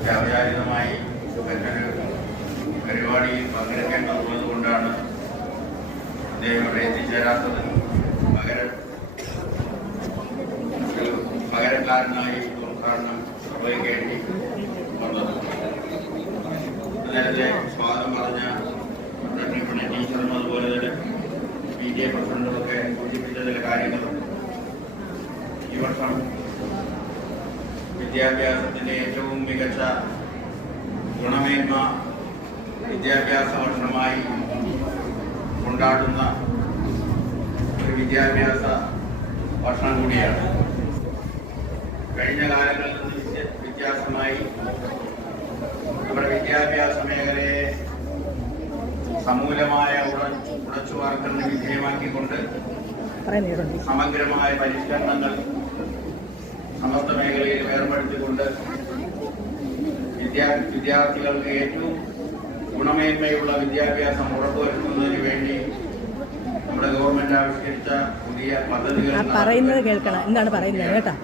കുറച്ച് ഔപചാരികമായി മറ്റൊരു പരിപാടിയിൽ പങ്കെടുക്കേണ്ടതുള്ളത് കൊണ്ടാണ് അദ്ദേഹം ഇവിടെ എത്തിച്ചേരാത്തത്. പകരക്കാരനായി ഉദ്ഘാടനം നിർവഹിക്കേണ്ടി വന്നത്. നേരത്തെ സ്വാഗതം പറഞ്ഞ ടീച്ചറും അതുപോലെ തന്നെ PTA പ്രസിഡന്റുമൊക്കെ സൂചിപ്പിച്ച ചില കാര്യങ്ങളുണ്ട്. ഈ വർഷം വിദ്യാഭ്യാസത്തിന്റെ ഏറ്റവും മികച്ച ഗുണമേന്മ വിദ്യാഭ്യാസ വർഷമായി കൊണ്ടാടുന്ന ഒരു വിദ്യാഭ്യാസ വർഷം കൂടിയാണ്. കഴിഞ്ഞ കാലങ്ങളിൽ നിന്ന് വ്യത്യാസമായി നമ്മുടെ വിദ്യാഭ്യാസ മേഖലയെ സമൂലമായ ഉടച്ചുവാർക്കലിന് വിധേയമാക്കിക്കൊണ്ട് സമഗ്രമായ പരിഷ്കരണങ്ങൾ സമസ്ത മേഖലയിൽ ഏർപ്പെടുത്തിക്കൊണ്ട് വിദ്യാർത്ഥികൾക്ക് ഏറ്റവും ഗുണമേന്മയുള്ള വിദ്യാഭ്യാസം ഉറപ്പുവരുത്തുന്നതിന് വേണ്ടി നമ്മുടെ ഗവൺമെന്റ് ആവിഷ്കരിച്ച പുതിയ പദ്ധതികൾ പറയുന്നത് കേൾക്കണം. എന്താണ് പറയുന്നത് കേട്ടാ?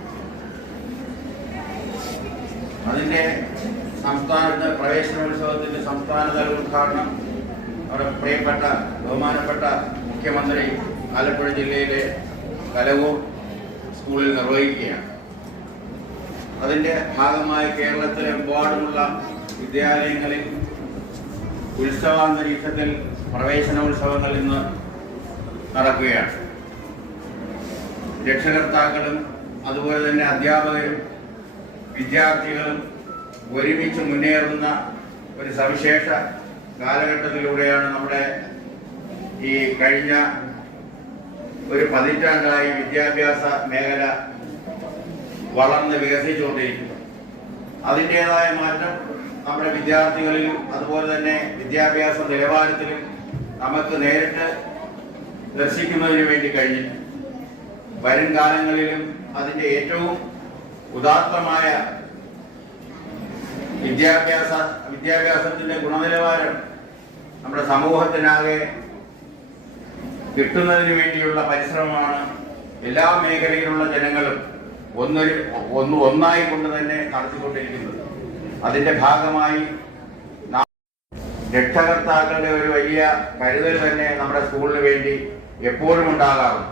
അതിന്റെ സംസ്ഥാനത്തെ പ്രവേശനോത്സവത്തിന്റെ സംസ്ഥാനതല ഉദ്ഘാടനം നമ്മുടെ പ്രിയപ്പെട്ട ബഹുമാനപ്പെട്ട മുഖ്യമന്ത്രി ആലപ്പുഴ ജില്ലയിലെ കലവൂർ സ്കൂളിൽ നിർവഹിക്കുകയാണ്. അതിന്റെ ഭാഗമായി കേരളത്തിലെമ്പാടുമുള്ള വിദ്യാലയങ്ങളിൽ ഉത്സവാന്തരീക്ഷത്തിൽ പ്രവേശനോത്സവങ്ങൾ ഇന്ന് നടക്കുകയാണ്. രക്ഷകർത്താക്കളും അതുപോലെ തന്നെ അധ്യാപകരും വിദ്യാർത്ഥികളും ഒരുമിച്ച് മുന്നേറുന്ന ഒരു സവിശേഷ കാലഘട്ടത്തിലൂടെയാണ് നമ്മുടെ ഈ കഴിഞ്ഞ ഒരു പതിറ്റാണ്ടായി വിദ്യാഭ്യാസ മേഖല വളർന്ന് വികസിച്ചുകൊണ്ടിരിക്കുന്നത്. അതിൻ്റെതായ മാറ്റം നമ്മുടെ വിദ്യാർത്ഥികളിലും അതുപോലെ തന്നെ വിദ്യാഭ്യാസ നിലവാരത്തിലും നമുക്ക് നേരിട്ട് ദർശിക്കുന്നതിന് വേണ്ടി കഴിഞ്ഞിട്ടുണ്ട്. വരും കാലങ്ങളിലും അതിൻ്റെ ഏറ്റവും ഉദാത്തമായ വിദ്യാഭ്യാസത്തിന്റെ ഗുണനിലവാരം നമ്മുടെ സമൂഹത്തിനാകെ കിട്ടുന്നതിന് വേണ്ടിയുള്ള പരിശ്രമമാണ് എല്ലാ മേഖലയിലുള്ള ജനങ്ങളും ഒന്നായി കൊണ്ട് തന്നെ നടത്തിക്കൊണ്ടിരിക്കുന്നത്. അതിന്റെ ഭാഗമായി രക്ഷകർത്താക്കളുടെ ഒരു വലിയ കരുതൽ തന്നെ നമ്മുടെ സ്കൂളിന് വേണ്ടി എപ്പോഴും ഉണ്ടാകാറുണ്ട്.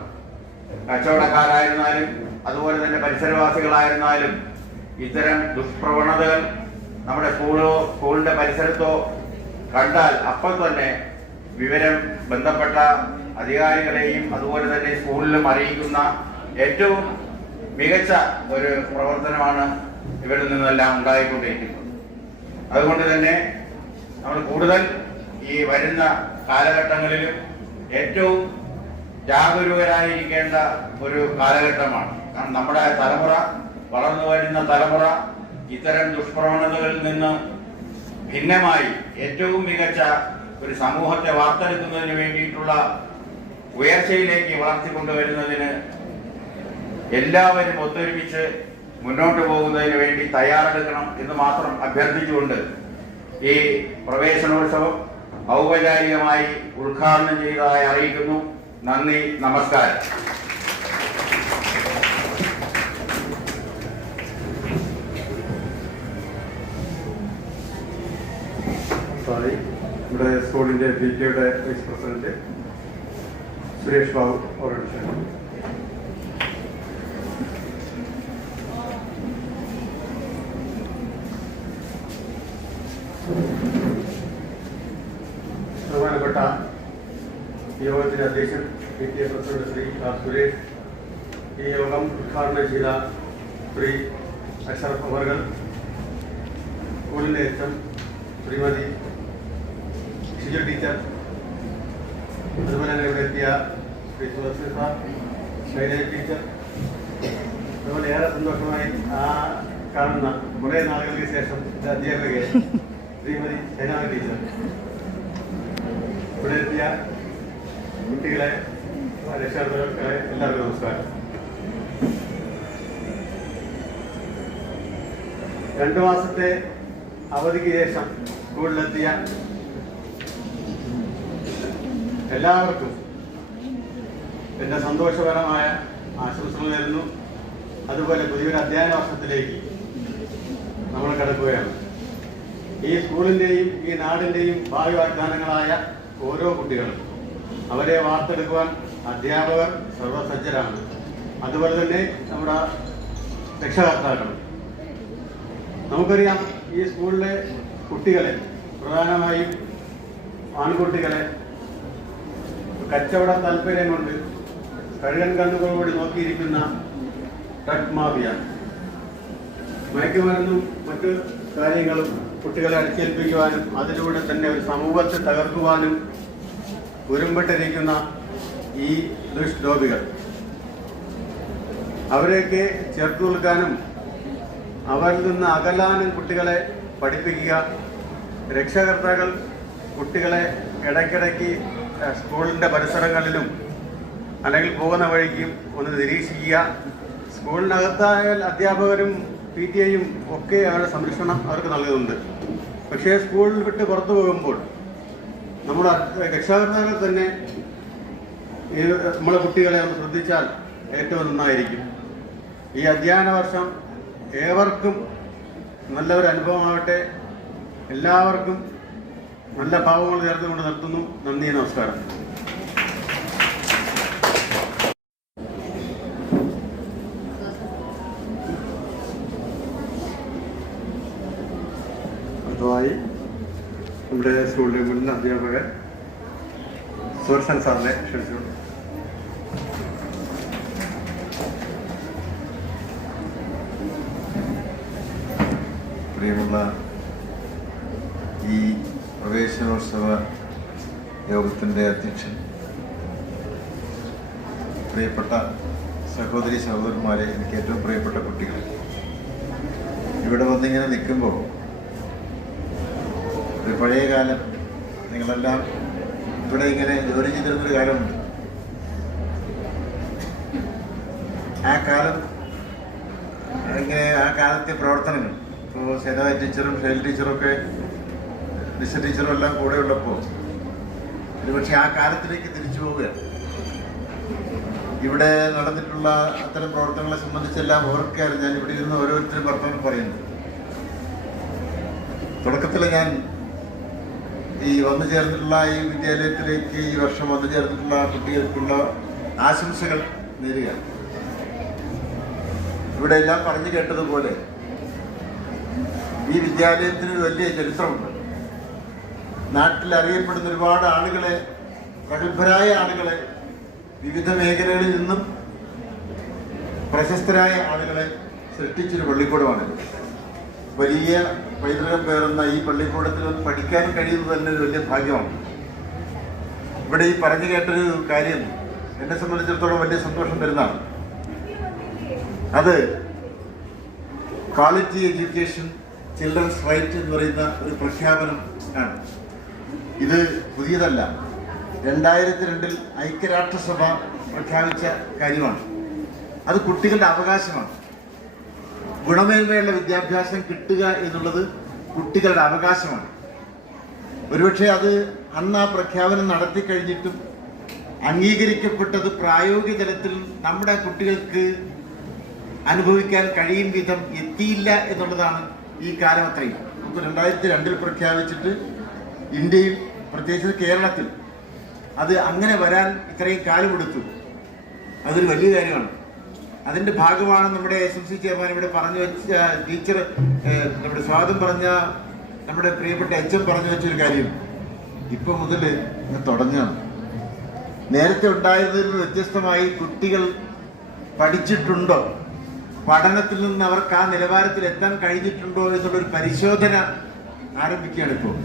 കച്ചവടക്കാരായിരുന്നാലും അതുപോലെ തന്നെ പരിസരവാസികളായിരുന്നാലും ഇത്തരം ദുഷ്പ്രവണതകൾ നമ്മുടെ സ്കൂളിന്റെ പരിസരത്തോ കണ്ടാൽ അപ്പോൾ തന്നെ വിവരം ബന്ധപ്പെട്ട അധികാരികളെയും അതുപോലെ തന്നെ സ്കൂളിലും അറിയിക്കുന്ന ഏറ്റവും മികച്ച ഒരു പ്രവർത്തനമാണ് ഇവരിൽ നിന്നെല്ലാം ഉണ്ടായിക്കൊണ്ടിരിക്കുന്നത്. അതുകൊണ്ട് തന്നെ നമ്മൾ കൂടുതൽ ഈ വരുന്ന കാലഘട്ടങ്ങളിലും ഏറ്റവും ജാഗരൂകരായിരിക്കേണ്ട ഒരു കാലഘട്ടമാണ്. കാരണം നമ്മുടെ തലമുറ, വളർന്നു വരുന്ന തലമുറ ഇത്തരം ദുഷ്പ്രവണതകളിൽ നിന്ന് ഭിന്നമായി ഏറ്റവും മികച്ച ഒരു സമൂഹത്തെ വാർത്തെടുക്കുന്നതിന് വേണ്ടിയിട്ടുള്ള ഉയർച്ചയിലേക്ക് വളർത്തിക്കൊണ്ടുവരുന്നതിന് എല്ലാവരും ഒത്തൊരുമിച്ച് മുന്നോട്ട് പോകുന്നതിന് വേണ്ടി തയ്യാറെടുക്കണം എന്ന് മാത്രം അഭ്യർത്ഥിച്ചുകൊണ്ട് ഈ പ്രവേശനോത്സവം ഔപചാരികമായി ഉദ്ഘാടനം ചെയ്തതായി അറിയിക്കുന്നു. നന്ദി, നമസ്കാരം. നമ്മുടെ സ്കൂളിന്റെ PTA vice president Suresh Babu അവരോട് ക്ഷണിക്കുന്നു. ബഹുമാനപ്പെട്ട യോഗത്തിന്റെ അധ്യക്ഷൻ PTA പ്രസിഡന്റ് ശ്രീ സുരേഷ്, ഈ യോഗം ഉദ്ഘാടനം ചെയ്ത ശ്രീ അഷറഫ് അവർകൾ, സ്കൂളിന്റെ HM ശ്രീമതി ഷിജു ടീച്ചർ, അതുപോലെ തന്നെ ഇവിടെ എത്തിയ ശ്രീ സുദർശൻ സാർ, ശൈലജ ടീച്ചർ, അതുപോലെ ഏറെ സന്തോഷമായി ആ കാണുന്ന കുറേ നാളുകൾക്ക് ശേഷം അധ്യാപകയെ ശ്രീമതി ശൈലജ ടീച്ചർ, ഇവിടെ എത്തിയ കുട്ടികളെ, രക്ഷാകർത്താക്കളെ എല്ലാവർക്കും നമസ്കാരം. 2 മാസത്തെ അവധിക്ക് ശേഷം സ്കൂളിലെത്തിയ എല്ലാവർക്കും എൻ്റെ സന്തോഷകരമായ ആശംസകൾ നേരുന്നു. അതുപോലെ പുതിയൊരു അധ്യയന വർഷത്തിലേക്ക് നമ്മൾ കടക്കുകയാണ്. ഈ സ്കൂളിൻ്റെയും ഈ നാടിൻ്റെയും ഭാവി വാഗ്ദാനങ്ങളായ ഓരോ കുട്ടികളും അവരെ വാർത്തെടുക്കുവാൻ അധ്യാപകർ സർവസജ്ജരാണ്. അതുപോലെ തന്നെ നമ്മുടെ രക്ഷകർത്താക്കൾ. നമുക്കറിയാം, ഈ സ്കൂളിലെ കുട്ടികളെ, പ്രധാനമായും ആൺകുട്ടികളെ, കച്ചവട താല്പര്യം കൊണ്ട് കഴുകൻ കണ്ണുകളോട് നോക്കിയിരിക്കുന്ന ഡ്രഗ് മാഫിയ, മയക്കുമരുന്നും മറ്റു കാര്യങ്ങളും കുട്ടികളെ അടിച്ചേൽപ്പിക്കുവാനും അതിലൂടെ തന്നെ ഒരു സമൂഹത്തെ തകർക്കുവാനും ഉരുമ്പെട്ടിരിക്കുന്ന ഈ ദുഷ്ലോഭികൾ, അവരെയൊക്കെ ചേർത്ത് നിൽക്കാനും അവരിൽ നിന്ന് അകലാനും കുട്ടികളെ പഠിപ്പിക്കുക. രക്ഷകർത്താക്കൾ കുട്ടികളെ ഇടയ്ക്കിടയ്ക്ക് സ്കൂളിൻ്റെ പരിസരങ്ങളിലും അല്ലെങ്കിൽ പോകുന്ന വഴിക്കും ഒന്ന് നിരീക്ഷിക്കുക. സ്കൂളിനകത്തായാൽ അധ്യാപകരും PTA-യും ഒക്കെ അവരുടെ സംരക്ഷണം അവർക്ക് നൽകുന്നുണ്ട്. പക്ഷേ സ്കൂളിൽ വിട്ട് പുറത്തു പോകുമ്പോൾ നമ്മുടെ രക്ഷാകർത്താക്കൾ തന്നെ നമ്മളെ കുട്ടികളെ ഒന്ന് ശ്രദ്ധിച്ചാൽ ഏറ്റവും നന്നായിരിക്കും. ഈ അധ്യയന വർഷം ഏവർക്കും നല്ലൊരു അനുഭവമാവട്ടെ. എല്ലാവർക്കും നല്ല ഭാവങ്ങൾ ചേർത്തുകൊണ്ട് നിർത്തുന്നു. നന്ദി, നമസ്കാരം. അടുത്തതായി നമ്മുടെ സ്കൂളിലെ മുൻ അധ്യാപകൻ സുദർശൻ സാറിനെ ക്ഷണിച്ചു. പ്രിയമുള്ള ഈ പ്രവേശനോത്സവ യോഗത്തിൻ്റെ അധ്യക്ഷൻ, പ്രിയപ്പെട്ട സഹോദരി സഹോദരന്മാരെ, എനിക്ക് ഏറ്റവും പ്രിയപ്പെട്ട കുട്ടികൾ, ഇവിടെ വന്നിങ്ങനെ നിൽക്കുമ്പോൾ ഒരു പഴയ കാലം, നിങ്ങളെല്ലാം ഇവിടെ ഇങ്ങനെ ജോലി ചെയ്തിരുന്നൊരു കാലമുണ്ട്. ആ കാലം ഇങ്ങനെ ആ കാലത്തെ പ്രവർത്തനങ്ങൾ, ഇപ്പോൾ സേനാ ടീച്ചറും ഷൈൽ ടീച്ചറൊക്കെ നിശ ടീച്ചറും എല്ലാം കൂടെ ഉള്ളപ്പോൾ ഒരുപക്ഷെ ആ കാലത്തിലേക്ക് തിരിച്ചു പോവുകയാണ്. ഇവിടെ നടന്നിട്ടുള്ള അത്തരം പ്രവർത്തനങ്ങളെ സംബന്ധിച്ചെല്ലാം ഓർക്കുകയാണ് ഞാൻ ഇവിടെ ഇരുന്ന് ഓരോരുത്തരും വർത്തമാനം പറയുന്നത്. തുടക്കത്തിൽ ഞാൻ ഈ വന്നു ചേർന്നിട്ടുള്ള ഈ വിദ്യാലയത്തിലേക്ക് ഈ വർഷം വന്നു ചേർന്നിട്ടുള്ള കുട്ടികൾക്കുള്ള ആശംസകൾ നേരുകയാണ്. ഇവിടെ എല്ലാം പറഞ്ഞു കേട്ടതുപോലെ ഈ വിദ്യാലയത്തിന് വലിയ ചരിത്രമുണ്ട്. നാട്ടിൽ അറിയപ്പെടുന്ന ഒരുപാട് ആളുകളെ, പ്രഗത്ഭരായ ആളുകളെ, വിവിധ മേഖലകളിൽ നിന്നും പ്രശസ്തരായ ആളുകളെ സൃഷ്ടിച്ചൊരു പള്ളിക്കൂടമാണിത്. വലിയ പൈതൃകം പേറുന്ന ഈ പള്ളിക്കൂടത്തിൽ പഠിക്കാൻ കഴിയുന്നത് തന്നെ ഒരു വലിയ ഭാഗ്യമാണ്. ഇവിടെ ഈ പറഞ്ഞു കേട്ടൊരു കാര്യം എന്നെ സംബന്ധിച്ചിടത്തോളം വലിയ സന്തോഷം തരുന്നതാണ്. അത് ക്വാളിറ്റി എഡ്യൂക്കേഷൻ ചിൽഡ്രൻസ് റൈറ്റ് എന്ന് പറയുന്ന ഒരു പ്രഖ്യാപനം ആണ്. ഇത് പുതിയതല്ല, 2002 ഐക്യരാഷ്ട്രസഭ പ്രഖ്യാപിച്ച കാര്യമാണ്. അത് കുട്ടികളുടെ അവകാശമാണ്. ഗുണമേന്മയുള്ള വിദ്യാഭ്യാസം കിട്ടുക എന്നുള്ളത് കുട്ടികളുടെ അവകാശമാണ്. ഒരുപക്ഷെ അത് അന്ന് ആ പ്രഖ്യാപനം നടത്തിക്കഴിഞ്ഞിട്ടും അംഗീകരിക്കപ്പെട്ടത് പ്രായോഗിക തലത്തിൽ നമ്മുടെ കുട്ടികൾക്ക് അനുഭവിക്കാൻ കഴിയും വിധം എത്തിയില്ല എന്നുള്ളതാണ് ഈ കാലം അത്രയും. നമുക്ക് 2002 പ്രഖ്യാപിച്ചിട്ട് ഇന്ത്യയിൽ, പ്രത്യേകിച്ച് കേരളത്തിൽ, അത് അങ്ങനെ വരാൻ ഇത്രയും കാലമെടുത്തു. അതൊരു വലിയ കാര്യമാണ്. അതിൻ്റെ ഭാഗമാണ് നമ്മുടെ SMC ചെയർമാൻ ഇവിടെ പറഞ്ഞു വെച്ച ടീച്ചർ, നമ്മുടെ സ്വാഗതം പറഞ്ഞ നമ്മുടെ പ്രിയപ്പെട്ട HM പറഞ്ഞു വെച്ചൊരു കാര്യം. ഇപ്പം മുതൽ തുടങ്ങാണ്. നേരത്തെ ഉണ്ടായതിൽ നിന്ന് വ്യത്യസ്തമായി കുട്ടികൾ പഠിച്ചിട്ടുണ്ടോ, പഠനത്തിൽ നിന്ന് അവർക്ക് ആ നിലവാരത്തിൽ എത്താൻ കഴിഞ്ഞിട്ടുണ്ടോ എന്നുള്ളൊരു പരിശോധന ആരംഭിക്കുകയാണ്. ഇപ്പോൾ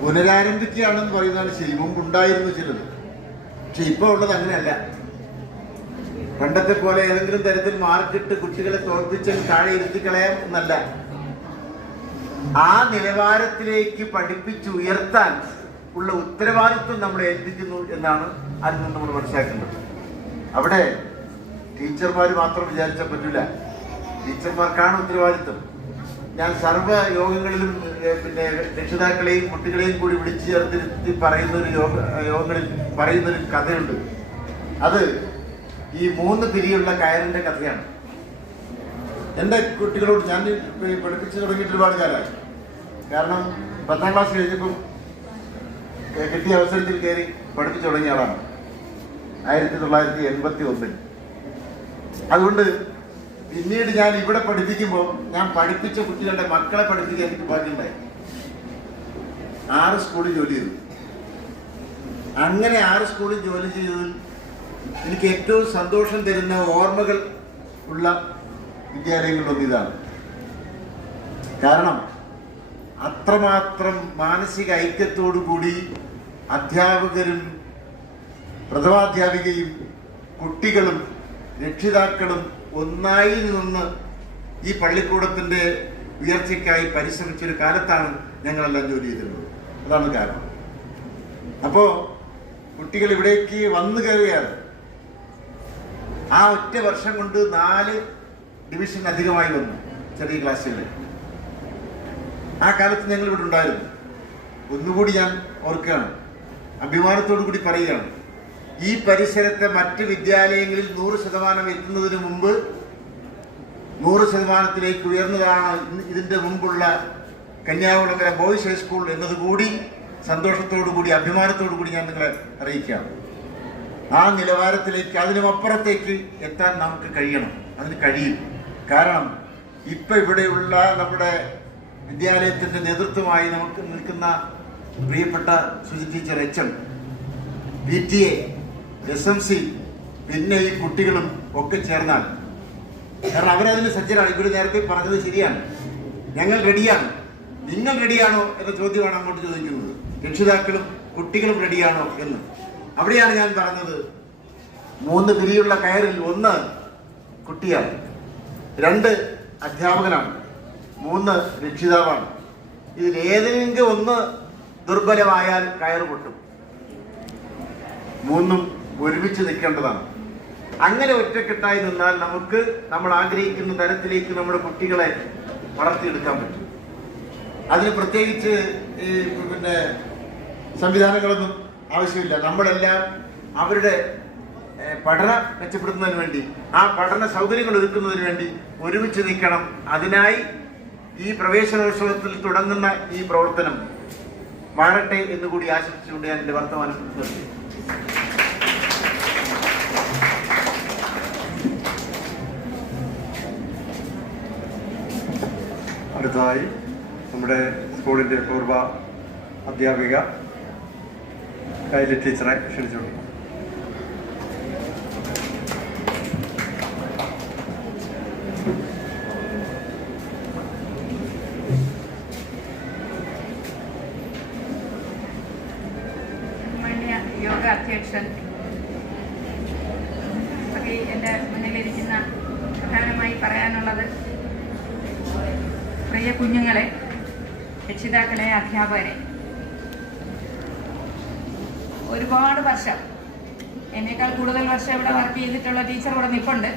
പുനരാരംഭിക്കുകയാണെന്ന് പറയുന്നതാണ് ശരി. മുമ്പുണ്ടായിരുന്നു ചിലത്, പക്ഷെ ഇപ്പോൾ ഉള്ളത് അങ്ങനെയല്ല. പണ്ടത്തെ പോലെ ഏതെങ്കിലും തരത്തിൽ മാർക്കിട്ട് കുട്ടികളെ തോൽപ്പിച്ച് താഴെ ഇരുത്തിക്കളയാം എന്നല്ല. ആ നിലവാരത്തിലേക്ക് പഠിപ്പിച്ചുയർത്താൻ ഉള്ള ഉത്തരവാദിത്വം നമ്മളെ ഏൽപ്പിക്കുന്നു എന്നാണ് അതിൽ നിന്ന് നമ്മൾ മനസ്സിലാക്കേണ്ടത്. അവിടെ ടീച്ചർമാർ മാത്രം വിചാരിച്ചാൽ പറ്റില്ല. ടീച്ചർമാർക്കാണ് ഉത്തരവാദിത്വം. ഞാൻ സർവ്വ യോഗങ്ങളിലും പിന്നെ രക്ഷിതാക്കളെയും കുട്ടികളെയും കൂടി വിളിച്ചു ചേർത്തിരുത്തി പറയുന്നൊരു യോഗങ്ങളിൽ പറയുന്നൊരു കഥയുണ്ട്. അത് ഈ 3 പിരിയുള്ള കയറിൻ്റെ കഥയാണ്. എൻ്റെ കുട്ടികളോട് ഞാൻ പഠിപ്പിച്ചു തുടങ്ങിയിട്ട് ഒരുപാട് കാലമായി. കാരണം 10ാം ക്ലാസ് കഴിഞ്ഞപ്പം കിട്ടിയ അവസരത്തിൽ കയറി പഠിപ്പിച്ചു തുടങ്ങിയ ആളാണ് 1981. അതുകൊണ്ട് പിന്നീട് ഞാൻ ഇവിടെ പഠിപ്പിക്കുമ്പോൾ ഞാൻ പഠിപ്പിച്ച കുട്ടികളുടെ മക്കളെ പഠിപ്പിക്കാൻ എനിക്ക് ഭാഗ്യമുണ്ടായി. 6 സ്കൂളിൽ ജോലി ചെയ്തു. അങ്ങനെ 6 സ്കൂളിൽ ജോലി ചെയ്തതിൽ എനിക്ക് ഏറ്റവും സന്തോഷം തരുന്ന ഓർമ്മകൾ ഉള്ള വിദ്യാലയങ്ങളിലൊന്നും ഇതാണ്. കാരണം അത്രമാത്രം മാനസിക ഐക്യത്തോടു കൂടി അധ്യാപകരും പ്രഥമാധ്യാപികയും കുട്ടികളും രക്ഷിതാക്കളും ഒന്നായി നിന്ന് ഈ പള്ളിക്കൂടത്തിൻ്റെ ഉയർച്ചയ്ക്കായി പരിശ്രമിച്ചൊരു കാലത്താണ് ഞങ്ങളെല്ലാം ജോലി ചെയ്തിരുന്നത്. അതാണ് കാരണം. അപ്പോൾ കുട്ടികൾ ഇവിടേക്ക് വന്നു കയറിയാണ്. ആ ഒറ്റ വർഷം കൊണ്ട് 4 ഡിവിഷൻ അധികമായി വന്നു ചെറിയ ക്ലാസ്സുകളിൽ. ആ കാലത്ത് ഞങ്ങൾ ഇവിടെ ഉണ്ടായിരുന്നു. ഒന്നുകൂടി ഞാൻ ഓർക്കുകയാണ്, അഭിമാനത്തോടു കൂടി പറയുകയാണ്, ഈ പരിസരത്തെ മറ്റ് വിദ്യാലയങ്ങളിൽ 100% എത്തുന്നതിന് മുമ്പ് 100%ത്തിലേക്ക് ഉയർന്നതാണ് ഇതിൻ്റെ മുമ്പുള്ള കന്യാകുളങ്ങര ബോയ്സ് ഹൈസ്കൂൾ എന്നതുകൂടി സന്തോഷത്തോടു കൂടി അഭിമാനത്തോടു കൂടി ഞാൻ നിങ്ങളെ അറിയിക്കുകയാണ്. ആ നിലവാരത്തിലേക്ക് അതിനുമപ്പുറത്തേക്ക് എത്താൻ നമുക്ക് കഴിയണം. അതിന് കഴിയും. കാരണം ഇപ്പം ഇവിടെയുള്ള നമ്മുടെ വിദ്യാലയത്തിൻ്റെ നേതൃത്വമായി നമുക്ക് നിൽക്കുന്ന പ്രിയപ്പെട്ട Suji teacher, HM, PTA, SMC, പിന്നെ ഈ കുട്ടികളും ഒക്കെ ചേർന്നാൽ, കാരണം അവരതിന് സജ്ജരാണ്. ഇവിടെ നേരത്തെ പറഞ്ഞത് ശരിയാണ്, ഞങ്ങൾ റെഡിയാണ്. നിങ്ങൾ റെഡിയാണോ എന്ന ചോദ്യമാണ് അങ്ങോട്ട് ചോദിക്കുന്നത്. രക്ഷിതാക്കളും കുട്ടികളും റെഡിയാണോ എന്ന്. അവിടെയാണ് ഞാൻ പറഞ്ഞത്, 3 പിരിയുള്ള കയറിൽ 1 കുട്ടിയാണ്, 2 അധ്യാപകനാണ്, 3 രക്ഷിതാവാണ്. ഇതിൽ ഏതെങ്കിലും 1 ദുർബലമായാൽ കയറ് പൊട്ടും. 3ഉം ഒരുമിച്ച് നിൽക്കേണ്ടതാണ്. അങ്ങനെ ഒറ്റക്കെട്ടായി നിന്നാൽ നമുക്ക് നമ്മൾ ആഗ്രഹിക്കുന്ന തരത്തിലേക്ക് നമ്മുടെ കുട്ടികളെ വളർത്തിയെടുക്കാൻ പറ്റും. അതിന് പ്രത്യേകിച്ച് പിന്നെ സംവിധാനങ്ങളൊന്നും ആവശ്യമില്ല. നമ്മളെല്ലാം അവരുടെ പഠനം മെച്ചപ്പെടുത്തുന്നതിന് വേണ്ടി, ആ പഠന സൗകര്യങ്ങൾ ഒരുക്കുന്നതിന് വേണ്ടി ഒരുമിച്ച് നിൽക്കണം. അതിനായി ഈ പ്രവേശനോത്സവത്തിൽ തുടങ്ങുന്ന ഈ പ്രവർത്തനം മാറട്ടെ എന്നുകൂടി ആശംസിച്ചുകൊണ്ട് ഞാൻ എൻ്റെ വർത്തമാനം നിർത്തി. അടുത്തതായി നമ്മുടെ സ്കൂളിൻ്റെ പൂർവ്വ അധ്യാപിക കൈലി ടീച്ചറെ ക്ഷണിച്ചോളൂ. യോഗ അധ്യക്ഷൻ എൻ്റെ മുന്നിലിരിക്കുന്ന പ്രധാനമായി പറയാനുള്ളത്, പ്രിയ കുഞ്ഞുങ്ങളെ, രക്ഷിതാക്കളെ, അധ്യാപകരെ, ഒരുപാട് വർഷം, എന്നേക്കാൾ കൂടുതൽ വർഷം ഇവിടെ വർക്ക് ചെയ്തിട്ടുള്ള ടീച്ചർ ഇവിടെ നിൽപ്പുണ്ട്.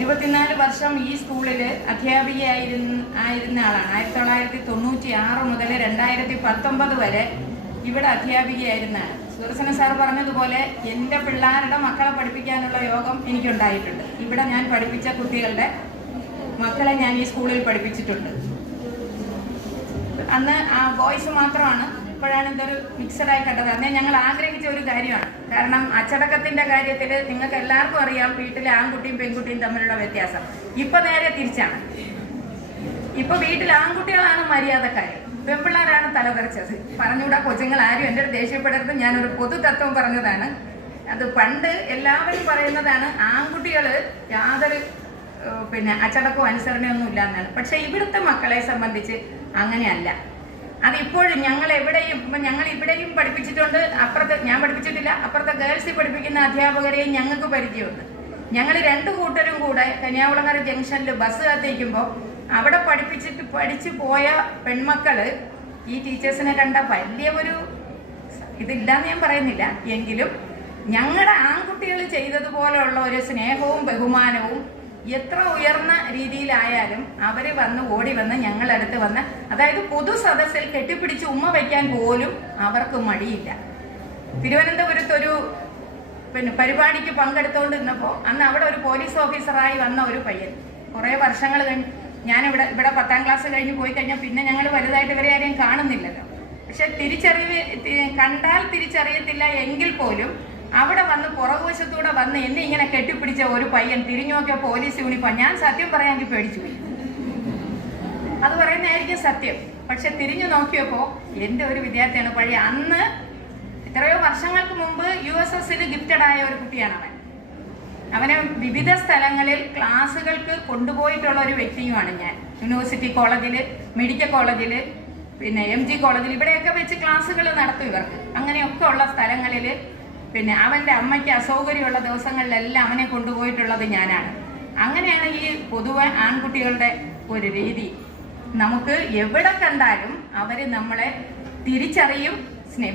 24 വർഷം ഈ സ്കൂളിൽ അധ്യാപികയായിരുന്ന ആളാണ്. 1996 മുതൽ 2019 വരെ ഇവിടെ അധ്യാപികയായിരുന്നാണ്. സുദർശന സാർ പറഞ്ഞതുപോലെ എൻ്റെ പിള്ളേരുടെ മക്കളെ പഠിപ്പിക്കാനുള്ള യോഗം എനിക്കുണ്ടായിട്ടുണ്ട്. ഇവിടെ ഞാൻ പഠിപ്പിച്ച കുട്ടികളുടെ മക്കളെ ഞാൻ ഈ സ്കൂളിൽ പഠിപ്പിച്ചിട്ടുണ്ട്. അന്ന് ആ ബോയ്സ് മാത്രമാണ്, ഇപ്പോഴാണ് ഇതൊരു മിക്സഡായി കണ്ടത്. അന്നേ ഞങ്ങൾ ആഗ്രഹിച്ച ഒരു കാര്യമാണ്. കാരണം അച്ചടക്കത്തിൻ്റെ കാര്യത്തിൽ നിങ്ങൾക്ക് എല്ലാവർക്കും അറിയാം, വീട്ടിലെ ആൺകുട്ടിയും പെൺകുട്ടിയും തമ്മിലുള്ള വ്യത്യാസം. ഇപ്പം നേരെ തിരിച്ചാണ്. ഇപ്പം വീട്ടിൽ ആൺകുട്ടികളാണ് മര്യാദക്കാർ, പെൺപിള്ളേരാണ് തലതെറിച്ചത്. പറഞ്ഞുകൂടാ കൊച്ചുങ്ങൾ ആരും എൻ്റെ അടുത്ത് ദേഷ്യപ്പെടരുത്. ഞാനൊരു പൊതു തത്വം പറഞ്ഞതാണ്. അത് പണ്ട് എല്ലാവരും പറയുന്നതാണ്, ആൺകുട്ടികൾ യാതൊരു അച്ചടക്കവും അനുസരണയൊന്നും ഇല്ല എന്നാണ്. പക്ഷെ ഇവിടുത്തെ മക്കളെ സംബന്ധിച്ച് അങ്ങനെയല്ല. അതിപ്പോഴും ഞങ്ങൾ ഇവിടെയും പഠിപ്പിച്ചിട്ടുണ്ട്. അപ്പുറത്ത് ഞാൻ പഠിപ്പിച്ചിട്ടില്ല, അപ്പുറത്തെ ഗേൾസിൽ പഠിപ്പിക്കുന്ന അധ്യാപകരെയും ഞങ്ങൾക്ക് പരിചയമുണ്ട്. ഞങ്ങൾ 2 കൂട്ടരും കൂടെ കന്യാകുളങ്ങര ജംഗ്ഷനിൽ ബസ് കാത്തിരിക്കുമ്പോൾ അവിടെ പഠിച്ചു പോയ പെൺമക്കള് ഈ ടീച്ചേഴ്സിനെ കണ്ട വലിയ ഒരു ഇതില്ലാന്ന് ഞാൻ പറയുന്നില്ല, എങ്കിലും ഞങ്ങളുടെ ആൺകുട്ടികൾ ചെയ്തതുപോലെയുള്ള ഒരു സ്നേഹവും ബഹുമാനവും എത്ര ഉയർന്ന രീതിയിലായാലും അവർ ഓടി വന്ന് ഞങ്ങളടുത്ത് വന്ന്, അതായത് പൊതു സദസ്സിൽ കെട്ടിപ്പിടിച്ച് ഉമ്മ വയ്ക്കാൻ പോലും അവർക്ക് മടിയില്ല. തിരുവനന്തപുരത്തൊരു പരിപാടിക്ക് പങ്കെടുത്തുകൊണ്ടിരുന്നപ്പോൾ അന്ന് അവിടെ ഒരു പോലീസ് ഓഫീസറായി വന്ന ഒരു പയ്യൻ, കുറേ വർഷങ്ങൾ ഞാനിവിടെ 10ാം ക്ലാസ് കഴിഞ്ഞ് പോയി കഴിഞ്ഞാൽ പിന്നെ ഞങ്ങൾ വലുതായിട്ട് ഇവരെ ആരെയും കാണുന്നില്ലല്ലോ. പക്ഷെ കണ്ടാൽ തിരിച്ചറിയത്തില്ല എങ്കിൽ പോലും അവിടെ വന്ന് പുറകുവശത്തൂടെ വന്ന് എന്നെ ഇങ്ങനെ കെട്ടിപ്പിടിച്ച ഒരു പയ്യൻ തിരിഞ്ഞു നോക്കിയ പോലീസ് യൂണിഫോം. ഞാൻ സത്യം പറയാമെങ്കിൽ പേടിച്ചു പോയി. അത് പറയുന്നതായിരിക്കും സത്യം. പക്ഷെ തിരിഞ്ഞു നോക്കിയപ്പോൾ എൻ്റെ ഒരു വിദ്യാർത്ഥിയാണ് പഴയ അന്ന് എത്രയോ വർഷങ്ങൾക്ക് മുമ്പ് USSൽ ഗിഫ്റ്റഡ് ആയ ഒരു കുട്ടിയാണ് അവനെ വിവിധ സ്ഥലങ്ങളിൽ ക്ലാസ്സുകൾക്ക് കൊണ്ടുപോയിട്ടുള്ള ഒരു വ്യക്തിയുമാണ് ഞാൻ. യൂണിവേഴ്സിറ്റി കോളേജിൽ, മെഡിക്കൽ കോളേജിൽ, പിന്നെ MG കോളേജിൽ ഇവിടെയൊക്കെ വെച്ച് ക്ലാസ്സുകൾ നടത്തും ഇവർക്ക്. അങ്ങനെയൊക്കെ ഉള്ള സ്ഥലങ്ങളിൽ പിന്നെ അവൻ്റെ അമ്മയ്ക്ക് അസൗകര്യമുള്ള ദിവസങ്ങളിലെല്ലാം അവനെ കൊണ്ടുപോയിട്ടുള്ളത് ഞാനാണ്. അങ്ങനെയാണ് ഈ പൊതുവെ ആൺകുട്ടികളുടെ ഒരു രീതി. നമുക്ക് എവിടെ കണ്ടാലും അവർ നമ്മളെ തിരിച്ചറിയും.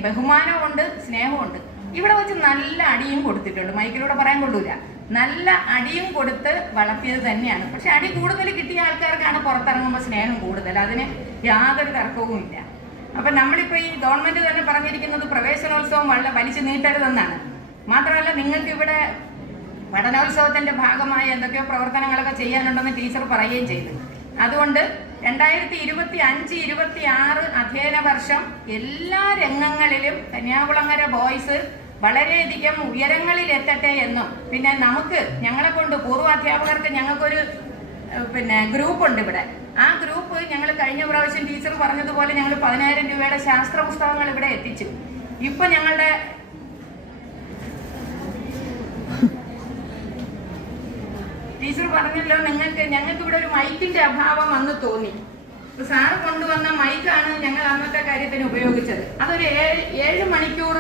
ബഹുമാനമുണ്ട്, സ്നേഹമുണ്ട്. ഇവിടെ വെച്ച് നല്ല അടിയും കൊടുത്തിട്ടുണ്ട്. മൈക്കിലൂടെ പറയാൻ കൊള്ളൂല. നല്ല അടിയും കൊടുത്ത് വളർത്തിയത് തന്നെയാണ്. പക്ഷെ അടി കൂടുതൽ കിട്ടിയ ആൾക്കാർക്കാണ് പുറത്തിറങ്ങുമ്പോൾ സ്നേഹം കൂടുതൽ. അതിന് യാതൊരു തർക്കവും ഇല്ല. അപ്പം നമ്മളിപ്പോൾ ഈ ഗവൺമെന്റ് തന്നെ പറഞ്ഞിരിക്കുന്നത് പ്രവേശനോത്സവം വലിച്ചു നീട്ടരുതെന്നാണ്. മാത്രമല്ല നിങ്ങൾക്ക് ഇവിടെ പഠനോത്സവത്തിന്റെ ഭാഗമായി എന്തൊക്കെയോ പ്രവർത്തനങ്ങളൊക്കെ ചെയ്യാനുണ്ടെന്ന് ടീച്ചർ പറയുകയും ചെയ്തു. അതുകൊണ്ട് 2025-26 അധ്യയന വർഷം എല്ലാ രംഗങ്ങളിലും കന്യാകുളങ്ങര ബോയ്സ് വളരെയധികം ഉയരങ്ങളിൽ എത്തട്ടെ എന്നും പിന്നെ ഞങ്ങളെ കൊണ്ട് പൂർവ്വാധ്യാപകർക്ക് ഞങ്ങൾക്കൊരു ഗ്രൂപ്പ് ഉണ്ട് ഇവിടെ. ആ ഗ്രൂപ്പ് ഞങ്ങൾ കഴിഞ്ഞ പ്രാവശ്യം ടീച്ചർ പറഞ്ഞതുപോലെ ഞങ്ങൾ 10,000 രൂപയുടെ ശാസ്ത്ര പുസ്തകങ്ങൾ ഇവിടെ എത്തിച്ചു. ഇപ്പൊ ഞങ്ങളുടെ ടീച്ചർ പറഞ്ഞല്ലോ ഞങ്ങൾക്ക് ഇവിടെ ഒരു മൈക്കിന്റെ അഭാവം വന്ന് തോന്നി. സാറ് കൊണ്ടുവന്ന മൈക്കാണ് ഞങ്ങൾ അന്നത്തെ കാര്യത്തിന് ഉപയോഗിച്ചത്. അതൊരു 7 മണിക്കൂർ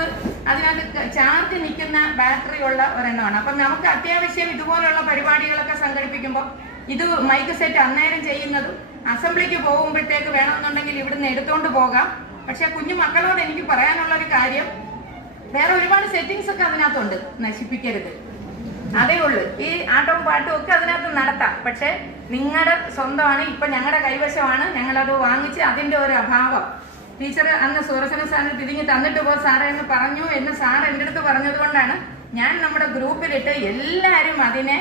അതിനകത്ത് ചാർജ് നിൽക്കുന്ന ബാറ്ററി ഉള്ള ഒരെണ്ണമാണ്. അപ്പം നമുക്ക് അത്യാവശ്യം ഇതുപോലുള്ള പരിപാടികളൊക്കെ സംഘടിപ്പിക്കുമ്പോൾ ഇത് മൈക്ക് സെറ്റ് അന്നേരം ചെയ്യുന്നതും അസംബ്ലിക്ക് പോകുമ്പോഴത്തേക്ക് വേണമെന്നുണ്ടെങ്കിൽ ഇവിടുന്ന് എടുത്തുകൊണ്ട് പോകാം. പക്ഷെ കുഞ്ഞു മക്കളോട് എനിക്ക് പറയാനുള്ള ഒരു കാര്യം, വേറെ ഒരുപാട് സെറ്റിങ്സ് ഒക്കെ അതിനകത്തുണ്ട്, നശിപ്പിക്കരുത്. അതേ ഉള്ളൂ. ഈ ആട്ടവും പാട്ടും ഒക്കെ അതിനകത്ത് നടത്താം. പക്ഷെ നിങ്ങളുടെ സ്വന്തമാണ്. ഇപ്പൊ ഞങ്ങളുടെ കൈവശമാണ്. ഞങ്ങളത് വാങ്ങിച്ച് അതിന്റെ ഒരു അഭാവം ടീച്ചർ അന്ന് സൂരസന സാറിന് തിരിഞ്ഞ് തന്നിട്ട് പോ സാറേ എന്ന് പറഞ്ഞു എന്ന് സാർ എൻ്റെ അടുത്ത് പറഞ്ഞത് കൊണ്ടാണ് ഞാൻ നമ്മുടെ ഗ്രൂപ്പിലിട്ട് എല്ലാവരും അതിനെ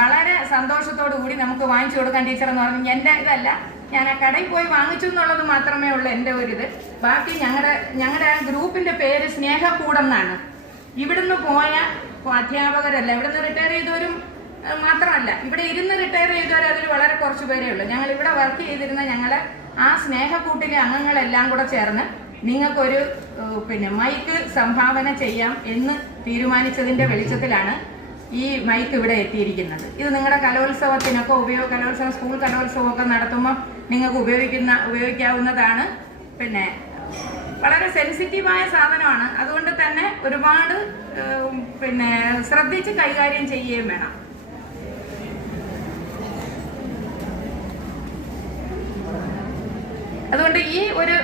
വളരെ സന്തോഷത്തോടു കൂടി നമുക്ക് വാങ്ങിച്ചു കൊടുക്കാൻ ടീച്ചർ എന്ന് പറഞ്ഞു. എൻ്റെ ഇതല്ല, ഞാൻ ആ കടയിൽ പോയി വാങ്ങിച്ചു എന്നുള്ളത് മാത്രമേ ഉള്ളൂ എൻ്റെ ഒരിത്. ബാക്കി ഞങ്ങളുടെ ആ ഗ്രൂപ്പിന്റെ പേര് സ്നേഹക്കൂടെന്നാണ്. ഇവിടുന്ന് പോയ അധ്യാപകരല്ല, ഇവിടുന്ന് റിട്ടയർ ചെയ്തവരും മാത്രമല്ല, ഇവിടെ ഇരുന്ന് റിട്ടയർ ചെയ്തവർ അതിൽ വളരെ കുറച്ച് പേരേ ഉള്ളൂ. ഞങ്ങൾ ഇവിടെ വർക്ക് ചെയ്തിരുന്ന ഞങ്ങളെ ആ സ്നേഹക്കൂട്ടിലെ അംഗങ്ങളെല്ലാം കൂടെ ചേർന്ന് നിങ്ങൾക്കൊരു മൈക്ക് സംഭാവന ചെയ്യാം എന്ന് തീരുമാനിച്ചതിന്റെ വെളിച്ചത്തിലാണ് ഈ മൈക്ക് ഇവിടെ എത്തിയിരിക്കുന്നത്. ഇത് നിങ്ങളുടെ കലോത്സവത്തിനൊക്കെ കലോത്സവം, സ്കൂൾ കലോത്സവമൊക്കെ നടത്തുമ്പോൾ നിങ്ങൾക്ക് ഉപയോഗിക്കാവുന്നതാണ്. വളരെ സെൻസിറ്റീവായ സാധനമാണ്. അതുകൊണ്ട് തന്നെ ഒരുപാട് ശ്രദ്ധിച്ച് കൈകാര്യം ചെയ്യുകയും വേണം. അതുകൊണ്ട് ഈ ഒരു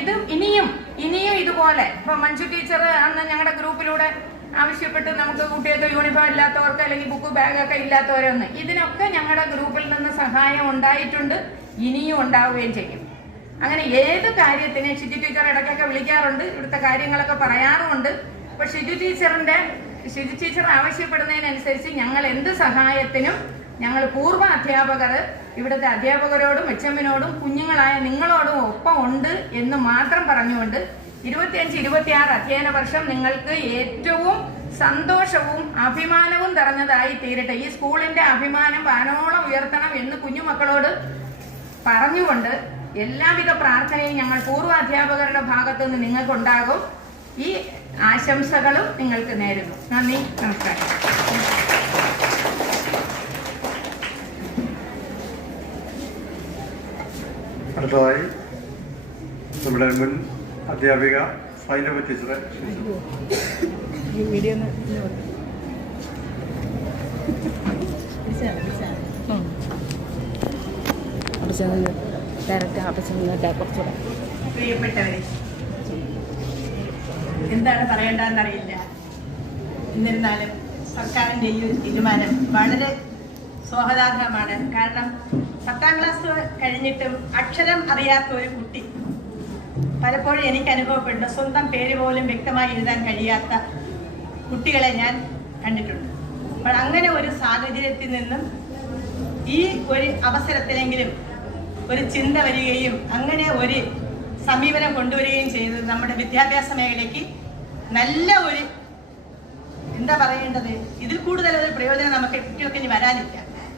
ഇത് ഇനിയും ഇതുപോലെ ഇപ്പൊ മഞ്ജു ടീച്ചർ അന്ന് ഞങ്ങളുടെ ഗ്രൂപ്പിലൂടെ ആവശ്യപ്പെട്ട് നമുക്ക് കുട്ടികൾക്ക് യൂണിഫോം ഇല്ലാത്തവർക്ക് അല്ലെങ്കിൽ ബുക്ക് ബാഗൊക്കെ ഇല്ലാത്തവരൊന്ന് ഇതിനൊക്കെ ഞങ്ങളുടെ ഗ്രൂപ്പിൽ നിന്ന് സഹായം ഉണ്ടായിട്ടുണ്ട്, ഇനിയും ഉണ്ടാവുകയും ചെയ്യും. അങ്ങനെ ഏത് കാര്യത്തിന് ഷിജു ടീച്ചർ ഇടയ്ക്കൊക്കെ വിളിക്കാറുണ്ട്, ഇവിടുത്തെ കാര്യങ്ങളൊക്കെ പറയാറുമുണ്ട്. അപ്പൊ ഷിജു ടീച്ചർ ആവശ്യപ്പെടുന്നതിനനുസരിച്ച് ഞങ്ങൾ എന്ത് സഹായത്തിനും ഞങ്ങൾ പൂർവ്വ അധ്യാപകർ ഇവിടുത്തെ അധ്യാപകരോടും HM-നോടും കുഞ്ഞുങ്ങളായ നിങ്ങളോടും ഒപ്പം ഉണ്ട് എന്ന് മാത്രം പറഞ്ഞുകൊണ്ട് 25-26 അധ്യയന വർഷം നിങ്ങൾക്ക് ഏറ്റവും സന്തോഷവും അഭിമാനവും നിറഞ്ഞതായി തീരട്ടെ. ഈ സ്കൂളിന്റെ അഭിമാനം വാനോളം ഉയർത്തണം എന്ന് കുഞ്ഞുമക്കളോട് പറഞ്ഞുകൊണ്ട് എല്ലാവിധ പ്രാർത്ഥനയും ഞങ്ങൾ പൂർവ്വ അധ്യാപകരുടെ ഭാഗത്തു നിന്ന് നിങ്ങൾക്കുണ്ടാകും. ഈ ആശംസകളും നിങ്ങൾക്ക് നേരുന്നു. നന്ദി, നമസ്കാരം. അടുത്തതായി നമ്മുടെ മുൻ അധ്യാപിക സൈനബ ടീച്ചറെ പ്രിയപ്പെട്ടവരെ, എന്താണ് പറയേണ്ടതെന്നറിയില്ല. എന്നിരുന്നാലും സർക്കാരിൻ്റെ ഈ ഒരു തീരുമാനം വളരെ സ്വാഗതാർഹമാണ്. കാരണം 10ാം ക്ലാസ് കഴിഞ്ഞിട്ടും അക്ഷരം അറിയാത്ത ഒരു കുട്ടി, പലപ്പോഴും എനിക്ക് അനുഭവപ്പെട്ടു, സ്വന്തം പേര് പോലും വ്യക്തമായി എഴുതാൻ കഴിയാത്ത കുട്ടികളെ ഞാൻ കണ്ടിട്ടുണ്ട്. അപ്പോൾ അങ്ങനെ ഒരു സാഹചര്യത്തിൽ നിന്നും ഈ ഒരു അവസരത്തിലെങ്കിലും ഒരു ചിന്ത വരികയും അങ്ങനെ ഒരു സമീപനം കൊണ്ടുവരികയും ചെയ്തത് നമ്മുടെ വിദ്യാഭ്യാസ മേഖലയ്ക്ക് നല്ല ഒരു എന്താ പറയേണ്ടത്, ഇതിൽ കൂടുതൽ ഒരു പ്രയോജനം നമുക്ക് കുട്ടികൾക്ക് ഇനി വരാനില്ല.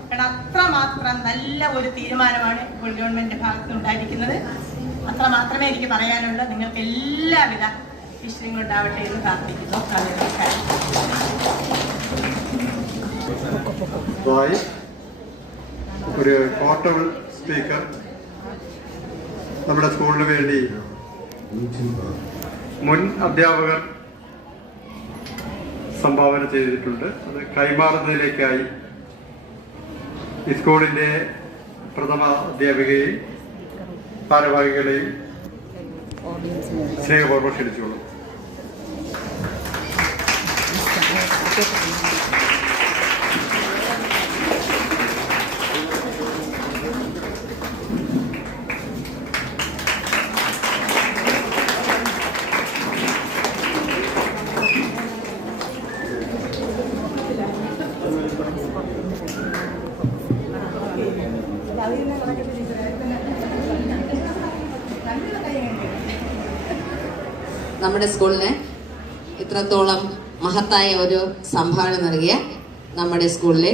കാരണം അത്രമാത്രം നല്ല ഒരു തീരുമാനമാണ് ഇപ്പോൾ ഗവൺമെന്റ് ഭാഗത്ത് ഉണ്ടായിരിക്കുന്നത്. അത്ര മാത്രമേ എനിക്ക് പറയാനുള്ളൂ. നിങ്ങൾക്ക് എല്ലാവിധ വിഷയങ്ങളും ഉണ്ടാവട്ടെ എന്ന് പ്രാർത്ഥിക്കുന്നു. ഒരു പോർട്ടബിൾ സ്പീക്കർ നമ്മുടെ സ്കൂളിന് വേണ്ടി മുൻ അധ്യാപകർ സംഭാവന ചെയ്തിട്ടുണ്ട്. അത് കൈമാറുന്നതിലേക്കായി ഈ സ്കൂളിൻ്റെ പ്രഥമ അധ്യാപികയെയും ഭാരവാഹികളെയും സ്നേഹപൂർവ്വം ക്ഷണിച്ചുകൊള്ളു. നമ്മുടെ സ്കൂളിന് ഇത്രത്തോളം മഹത്തായ ഒരു സംഭാവന നൽകിയ നമ്മുടെ സ്കൂളിലെ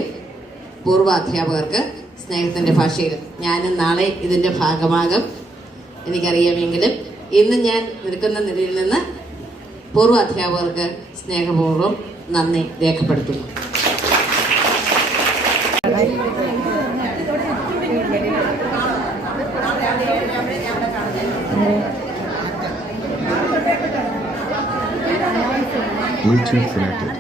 പൂർവ്വ അധ്യാപകർക്ക് സ്നേഹത്തിൻ്റെ ഭാഷയിൽ ഞാനും നാളെ ഇതിൻ്റെ ഭാഗമാകും എനിക്കറിയാമെങ്കിലും ഇന്ന് ഞാൻ നിൽക്കുന്ന നിലയിൽ നിന്ന് പൂർവ്വ അധ്യാപകർക്ക് സ്നേഹപൂർവ്വം നന്ദി രേഖപ്പെടുത്തുന്നു. Bluetooth connected.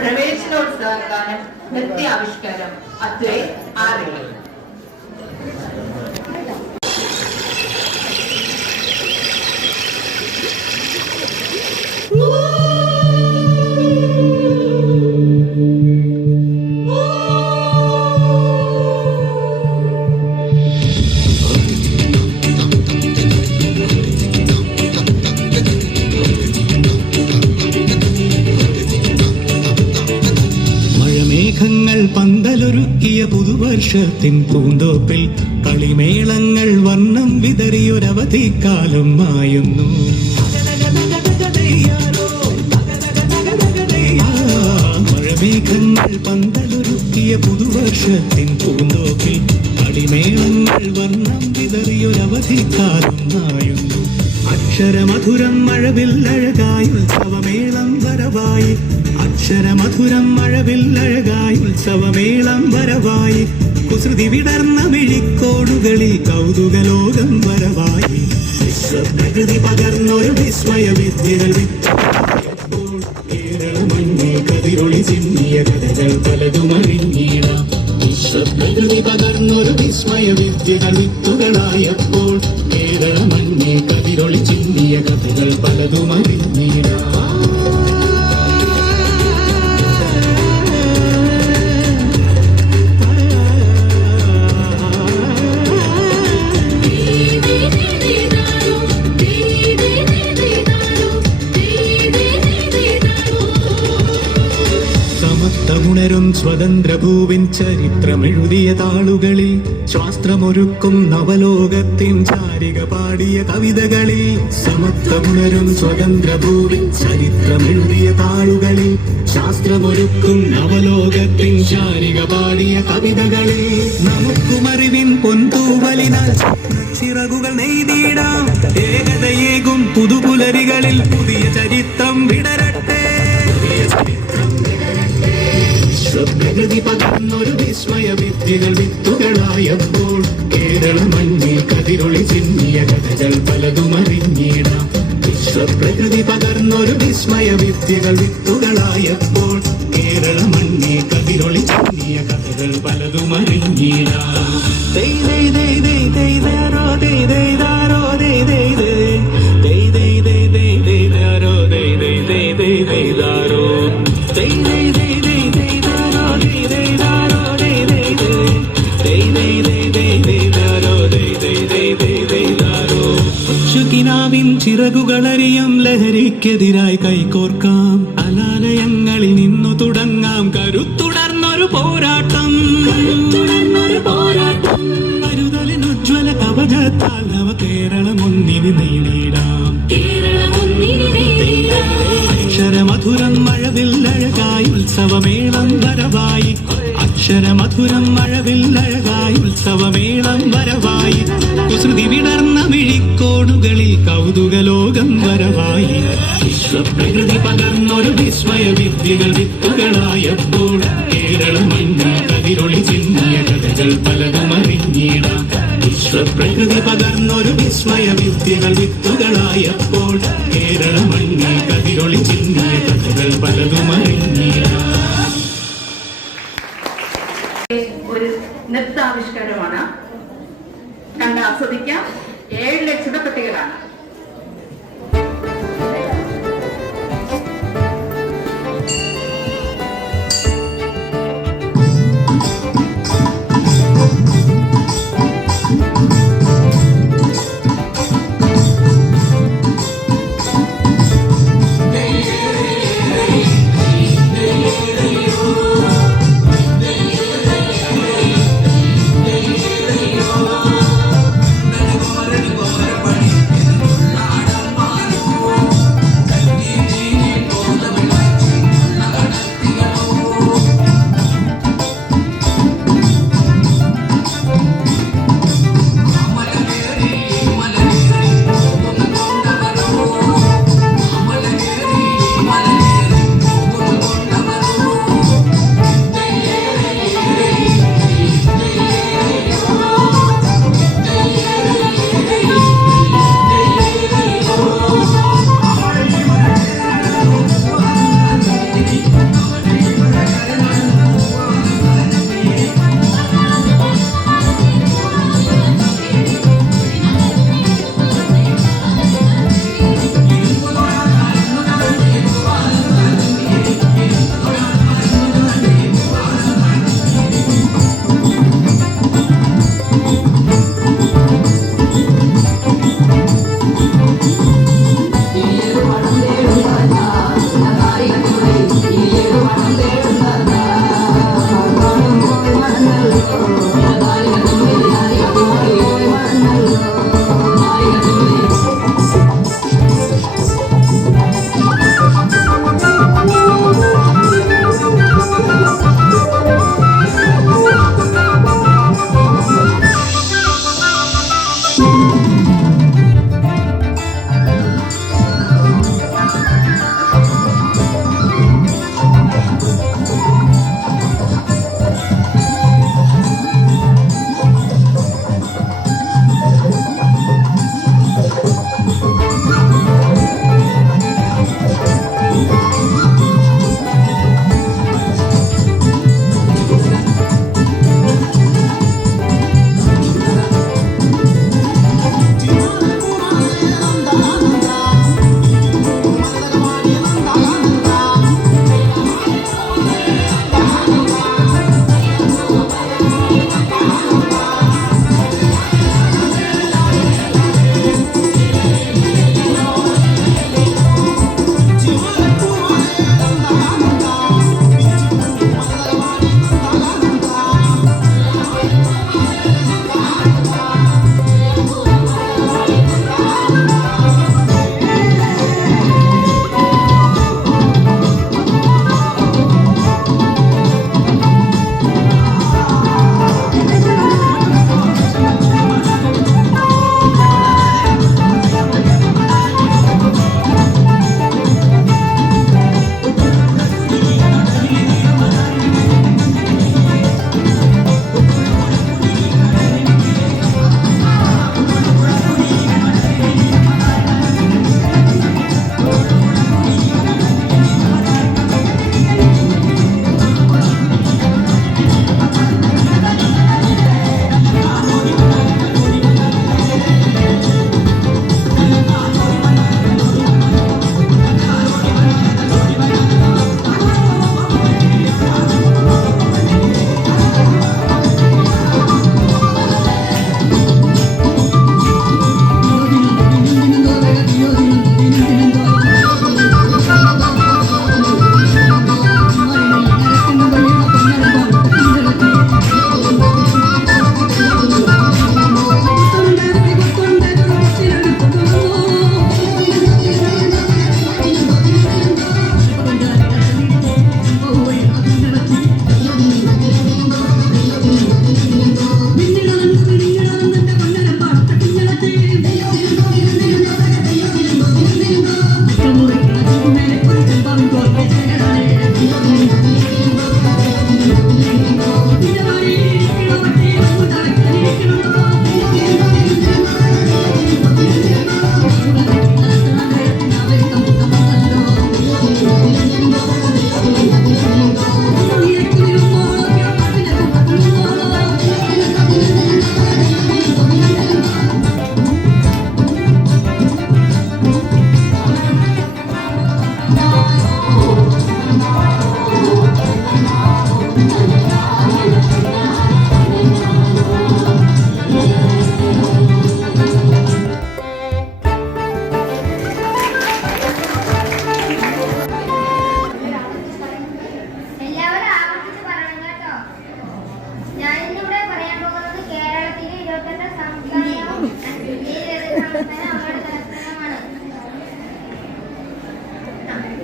പ്രവേശനോത്സവ ഗാനം നൃത്യാവിഷ്കാരം അദ്വൈ ആറിൽ. പന്തലൊരുക്കിയ പുതുവർഷത്തിൻ പൂന്തോപ്പിൽ കളിമേളങ്ങൾ വർണ്ണം വിതറിയൊരവധിക്കാലം മായുന്നു. മഴമേഘങ്ങൾ പന്തലൊരുക്കിയ പുതുവർഷത്തിൻ പൂന്തോപ്പിൽ കളിമേളങ്ങൾ വർണ്ണം വിതറിയൊരവധിക്കാലം മായുന്നു. അക്ഷരമധുരം മഴവില്ലഴകായി ഉത്സവമേളം വരവായി. അക്ഷരമധുരം മഴവില്ലഴകായി ഉത്സവമേളം വരവായി. കുസൃതി വിടർന്ന മിഴിക്കോടുകളിൽ കൗതുകലോകം വരവായി. വിശ്വപ്രകൃതി പകർന്നൊരു വിസ്മയ വിദ്യകൾ വിത്തപ്പോൾ കേരളമണ്ണിൽ കതിരൊളി ചിമ്മിയ കഥകൾ പലതും അറിഞ്ഞിടാം. വിശ്വപ്രകൃതി പകർന്നൊരു വിസ്മയ വിദ്യകൾ വിത്തുകളായപ്പോൾ കേരളമണ്ണിൽ കതിരൊളി ചിമ്മിയ കഥകൾ പലതും അറിഞ്ഞിടാം. സ്വതന്ത്ര ഭൂവിൻ ചരിത്രമെഴുതിയ താളുകളിൽ ശാസ്ത്രമൊരുക്കും നവലോകത്തിൻ ചാരിക പാടിയ കവിതകളിൽ സമത്വമുണരും സ്വതന്ത്ര ഭൂവിൻ ചരിത്രമെഴുതിയ താളുകളിൽ ശാസ്ത്രമൊരുക്കും നവലോകത്തിൻ ചാരിക പാടിയ കവിതകളിൽ നമുക്കുമറിവിൻ പൊന്തൂവലിനാൽ ചിറകുകൾ നെയ്തിടാം ഏകതയേകും പുതുപുലരികളിൽ പുതിയ ചരിത്രം വിടരട്ടെ. പ്രകൃതി പകർന്നൊരു വിസ്മയ വിദ്യകൾ വിത്തുകളായപ്പോൾ കേരള മണ്ണിൽ കതിരൊളി ചിന്നിയ കഥകൾ പലതും അറിഞ്ഞിടാം. വിശ്വപ്രകൃതി പകർന്നൊരു വിസ്മയ വിദ്യകൾ വിത്തുകളായപ്പോൾ കേരള മണ്ണിൽ കതിരൊളി ചിന്നിയ കഥകൾ പലതും അറിഞ്ഞിടാം. ചിറകുകളറിയാം ലഹരിക്കെതിരായി കൈകോർക്കാം അനാലയങ്ങളിൽ നിന്നു തുടങ്ങാം കരുത്തുടർന്നൊരു പോരാട്ടം. കരുതലിനുജ്വല കവചത്താൽ നവ കേരളം ഒന്നിന് നേടിടാം. അക്ഷരമധുരം മഴവില്ലഴകായി ഉത്സവമേളം വരവായി അക്ഷരമധുരം മഴവില്ലഴകായി ഉത്സവമേളം വരവായി കുസൃതി വിടർന്ന മിഴിക്കോടുകളിൽ കൗതുകലോകം വരവായി വിശ്വപ്രകൃതി പകർന്നൊരു വിസ്മയ വിദ്യകൾ വിത്തുകളായപ്പോൾ കേരള മണ്ണിൽ കതിരൊളി ചിന്നിയ കഥകൾ പലതും അറിഞ്ഞിടാം. വിശ്വപ്രകൃതി പകർന്നൊരു വിസ്മയ വിദ്യകൾ വിത്തുകളായപ്പോൾ കേരള മണ്ണിൽ കതിരൊളി ചിന്നിയ കഥകൾ പലതും അറിഞ്ഞിടാം. ഒരു നൃത്താവിഷ്കാരമാണ്, കണ്ട് ആസ്വദിക്കാം. 7 ലക്ഷണപ്പട്ടികളാണ്.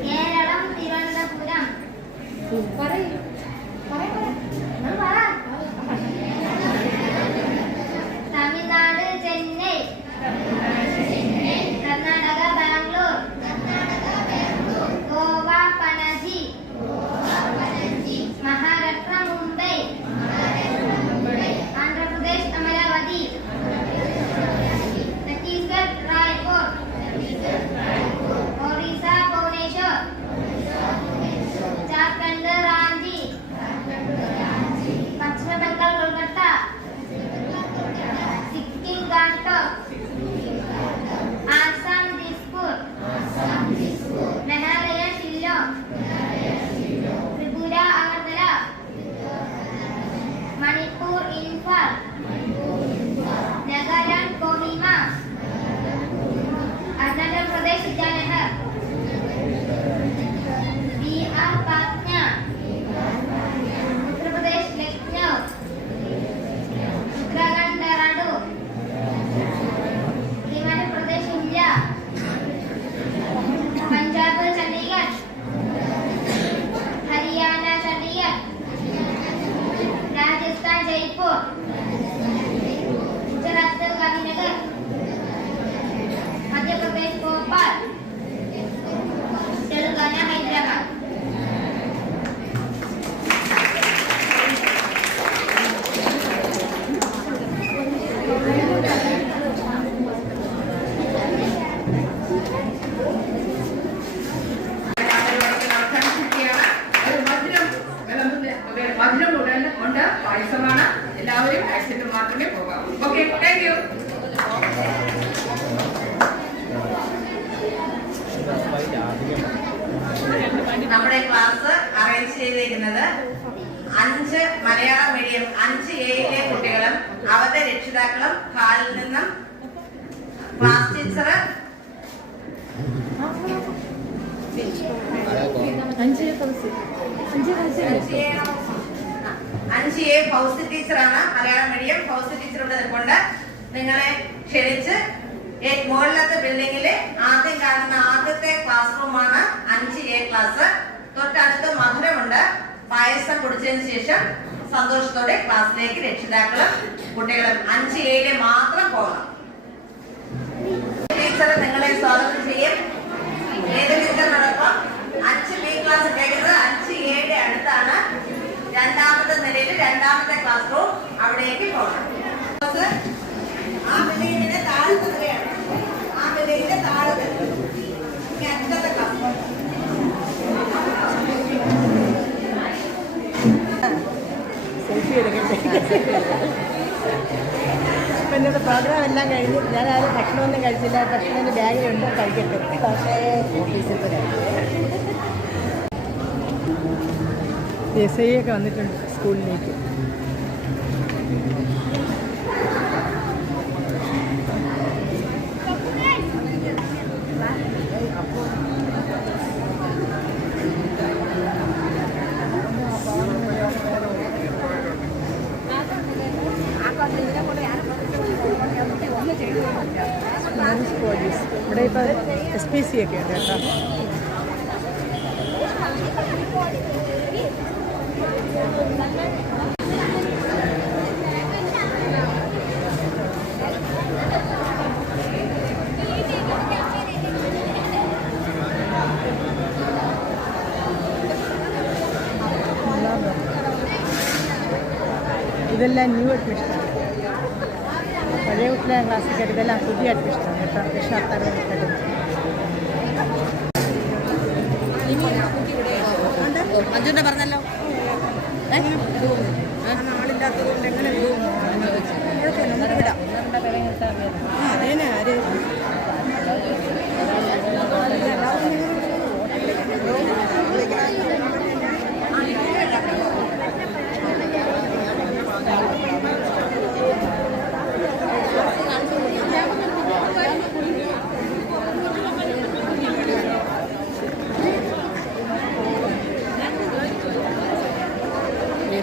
കേരളം തിരുവനന്തപുരം. തമിഴ്നാട് ചെന്നൈ. കർണാടക ബാംഗ്ലൂർ. ഗോവ പണജി. മഹാരാഷ്ട്ര മുംബൈ. ആന്ധ്രാപ്രദേശ് അമരാവതി. ഛത്തീസ്ഗഡ് റായ്പൂർ. ഒറീസ ഭുവനേശ്വർ. ജാർഖണ്ഡ് റാഞ്ചി. പശ്ചിമ ബംഗാൾ കൊൽക്കത്ത. സിക്കിം ഗാംഗ്ടോക്ക്. ആസാം ദിസ്പൂർ. മേഘാലയ ഷില്ലോങ്. ത്രിപുര അഗർത്തല. മണിപ്പൂർ ഇംഫാൽ. നാഗാലാൻഡ് കോഹിമ. അരുണാചൽ പ്രദേശ് ഇറ്റാനഗർ. ബീഹാർ പാറ്റ്ന. ഉത്തർപ്രദേശ് ലക്നൗ. ഉത്തരാഖണ്ഡ് ഡെറാഡൂൺ. ഹിമാചൽ പ്രദേശ് ഷിംല. പഞ്ചാബ് ചണ്ഡീഗഡ്. ഹരിയാന ചണ്ഡീഗഡ്. രാജസ്ഥാൻ ജയ്പൂർ. ഗുജറാത്ത് ഗാന്ധിനഗർ. മധ്യപ്രദേശ് ഭോപ്പാൽ. തെലങ്കാന ഹൈദരാബാദ്. മധുരം ഉണ്ട്, പായസമാണ്. എല്ലാവരും കഴിച്ചിട്ട് മാത്രമേ പോകാവൂ. Okay, thank you. നമ്മുടെ ക്ലാസ് അറേഞ്ച് ചെയ്തിരിക്കുന്നത് 5 മലയാളം മീഡിയം 5A കുട്ടികളും അവരുടെ രക്ഷിതാക്കളും ഹാളിൽ നിന്നും ക്ലാസ് ടീച്ചർ 5A ഫൗസി ടീച്ചറാണ്. മലയാളം മീഡിയം ഫൗസി ടീച്ചറോട് നിൽക്കൊണ്ട് നിങ്ങളെ ക്ഷണിച്ച് മുകളിലത്തെ ബിൽഡിങ്ങിലെ ആദ്യം കാണുന്ന ആദ്യത്തെ ക്ലാസ് റൂമാണ് 5A ക്ലാസ്. തൊട്ടടുത്ത് മധുരമുണ്ട്. പായസം കുടിച്ചതിന് ശേഷം സന്തോഷത്തോടെ ക്ലാസ്സിലേക്ക് രക്ഷിതാക്കളും കുട്ടികളും 5A മാത്രം പോകണം. ടീച്ചർ നിങ്ങളെ സ്വാഗതം ചെയ്യും. ഏത് ടീച്ചറിനോടൊപ്പം 5B ക്ലാസ് കേൾക്കുന്നത് 5A അടുത്താണ്. 2ാമത്തെ നിലയിൽ 2ാമത്തെ ക്ലാസ് റൂം, അവിടേക്ക് പോകണം. ആ ബിൽഡിങ്ങിന്റെ താഴത്തെ നിലയാണ്. ആ ബിൽഡിങ്ങിന്റെ താഴത്തെ അറ്റത്തെ ക്ലാസ് റൂം. സെൽഫി എടുക്കട്ടെ. ഇപ്പം എന്നോട് പ്രോഗ്രാം എല്ലാം കഴിഞ്ഞ് ഞാനാരും ഭക്ഷണമൊന്നും കഴിച്ചില്ല. ഭക്ഷണം എൻ്റെ ബാഗിലുണ്ട്, കഴിക്കട്ടെ. പക്ഷേ ഓഫീസിൽ പോയി SI ഒക്കെ വന്നിട്ടുണ്ട് സ്കൂളിലേക്ക്. പോലീസ് ഇവിടെ ഇപ്പോൾ SPC ഒക്കെ ഉണ്ട് കേട്ടോ. ഇതെല്ലാം ന്യൂ അഡ്മിഷനാണ്. പഴയ കുട്ടികളെ ക്ലാസ്സിൽ കയറി ഇതെല്ലാം പുതിയ അഡ്മിഷനാണ് കേട്ടോ. രക്ഷാത്താരം മഞ്ജുവിനെ പറഞ്ഞല്ലോ. ആളില്ലാത്തതുകൊണ്ട് എങ്ങനെ വിടാം. അതേനെ ആര്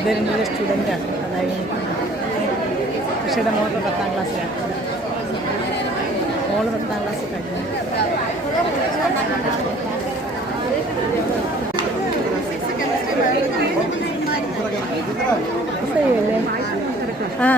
ഇതൊരു സ്റ്റുഡൻ്റാണ്. അതായത് പക്ഷേ മോട്ടർ 10ാം ക്ലാസ്സിലാണ്. മോള് 10ാം ക്ലാസ് കഴിഞ്ഞു. ശരിയല്ലേ? ആ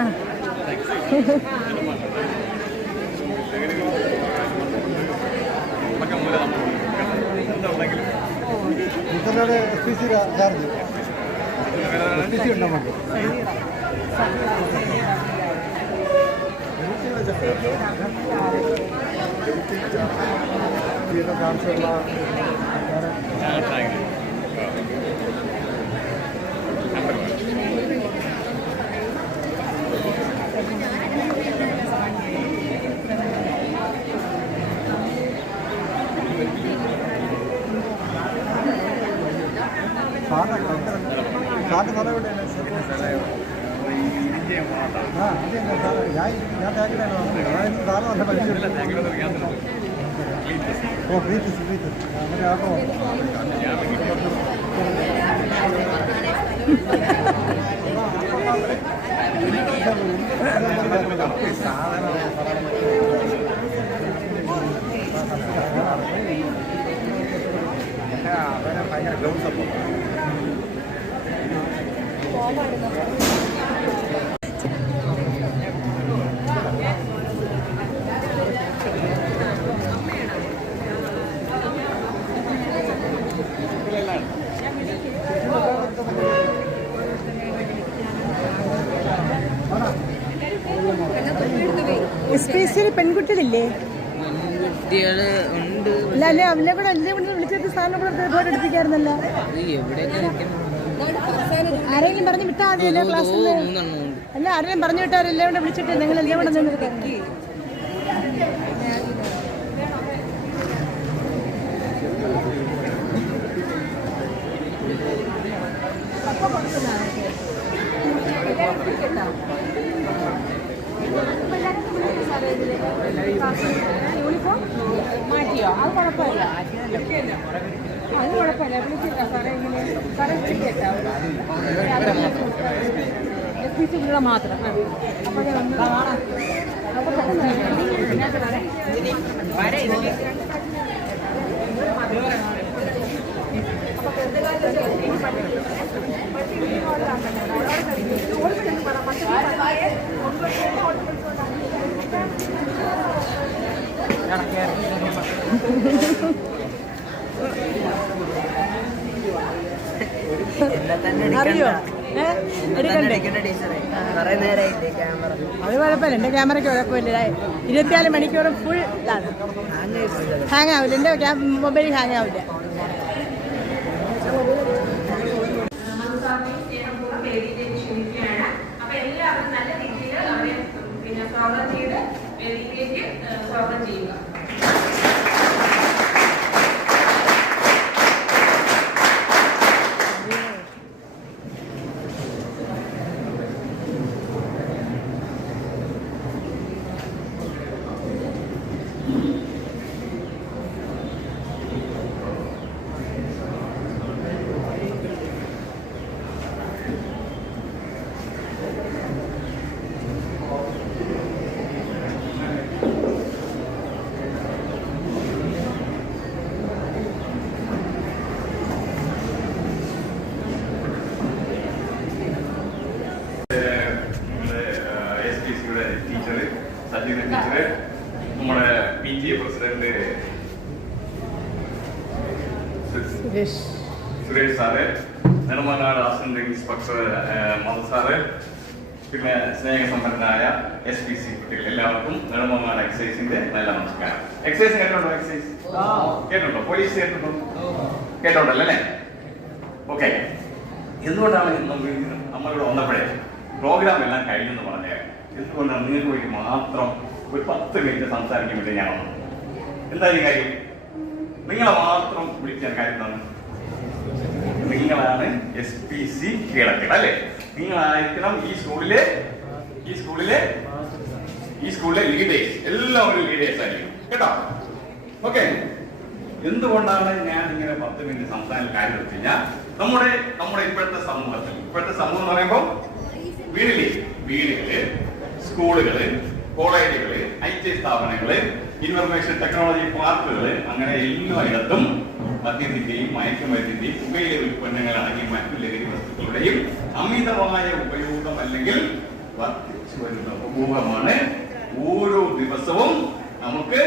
SPC പെൺകുട്ടികളില്ലേ? അല്ല അല്ലേ അവരെ കൂടെ വിളിച്ചിട്ട് സാറിനെ കൂടെ ഫോട്ടോ എടുപ്പിക്കായിരുന്നല്ലോ. ആരെങ്കിലും പറഞ്ഞു വിട്ടാൽ മതിയല്ലോ ക്ലാസ്സിൽ. അല്ല ആരെങ്കിലും പറഞ്ഞു വിട്ടാൽ എല്ലാം കൂടെ വിളിച്ചിട്ട് നിങ്ങൾ എല്ലാം കൂടെ നിന്ന് യൂണിഫോം മാറ്റിയോ? അത് കുഴപ്പമില്ല, അത് കുഴപ്പമില്ല. വിളിച്ചിട്ടാ സാറേ ഇങ്ങനെ സാറേ വിളിക്കേട്ടോ SPC മാത്രം. അപ്പോൾ അറിയോ? അത് കുഴപ്പമില്ല, എൻ്റെ ക്യാമറയ്ക്ക് കുഴപ്പമില്ല. 24 മണിക്കൂറും ഫുൾ ഇതാണ്, ഹാങ് ആവില്ല. എൻ്റെ മൊബൈൽ ഹാങ് ആവില്ല. അപ്പൊ എല്ലാവരും നല്ല രീതിയിൽ അവരെ സ്വാഗതം ചെയ്ത് വേദിയിലേക്ക് സ്വാഗതം ചെയ്യുക. നമ്മുടെ PTA president Suresh sir, Nedumangad assistant inspector Madhu sir, പിന്നെ സ്നേഹസമ്പന്നനായ SPC കുട്ടികൾ എല്ലാവർക്കും നെടുമങ്ങാട് എക്സൈസിന്റെ നല്ല നമസ്കാരം. എക്സൈസ് കേട്ടോ? എക്സൈസ് കേട്ടോ? പോലീസ് കേട്ടോ? കേട്ടോണ്ടല്ലേ? ഓക്കെ. എന്തുകൊണ്ടാണ് നമ്മളിവിടെ വന്നപ്പോഴേ പ്രോഗ്രാം എല്ലാം കഴിഞ്ഞെന്ന് പറഞ്ഞത്? എന്തുകൊണ്ടാണ് നിങ്ങൾക്ക് വേണ്ടി മാത്രം ഒരു 10 മിനിറ്റ് സംസാരിക്കാൻ വേണ്ടി ഞാൻ വന്നു. എന്തായാലും കാര്യം നിങ്ങളെ മാത്രം വിളിക്കാൻ കാര്യം എന്താണ്? നിങ്ങളാണ് SPC കേരളത്തിൽ അല്ലേ? നിങ്ങളായിരിക്കണം ഈ സ്കൂളിലെ ലീഡേഴ്സ്. എല്ലാവരും ലീഡേഴ്സ് ആയിരിക്കും കേട്ടോ? ഓക്കെ. എന്തുകൊണ്ടാണ് ഞാൻ ഇങ്ങനെ 10 മിനിറ്റ് സംസാരിക്കാൻ കാര്യം വെച്ച് കഴിഞ്ഞാൽ നമ്മുടെ ഇപ്പോഴത്തെ സമൂഹം എന്ന് പറയുമ്പോൾ വീടുകളില്, സ്കൂളുകള്, കോളേജുകള്, IT സ്ഥാപനങ്ങള്, ഇൻഫർമേഷൻ ടെക്നോളജി പാർക്കുകൾ, അങ്ങനെ എല്ലായിടത്തും മദ്യത്തിന്റെയും മയക്കുമരുന്നിന്റെയും പുകയില ഉൽപ്പന്നങ്ങൾ അടങ്ങിയ മറ്റു ലഹരി വസ്തുക്കളുടെയും അമിതമായ ഉപയോഗം അല്ലെങ്കിൽ വർദ്ധിച്ചു വരുന്ന ഉപഭോഗമാണ് ഓരോ ദിവസവും നമുക്ക്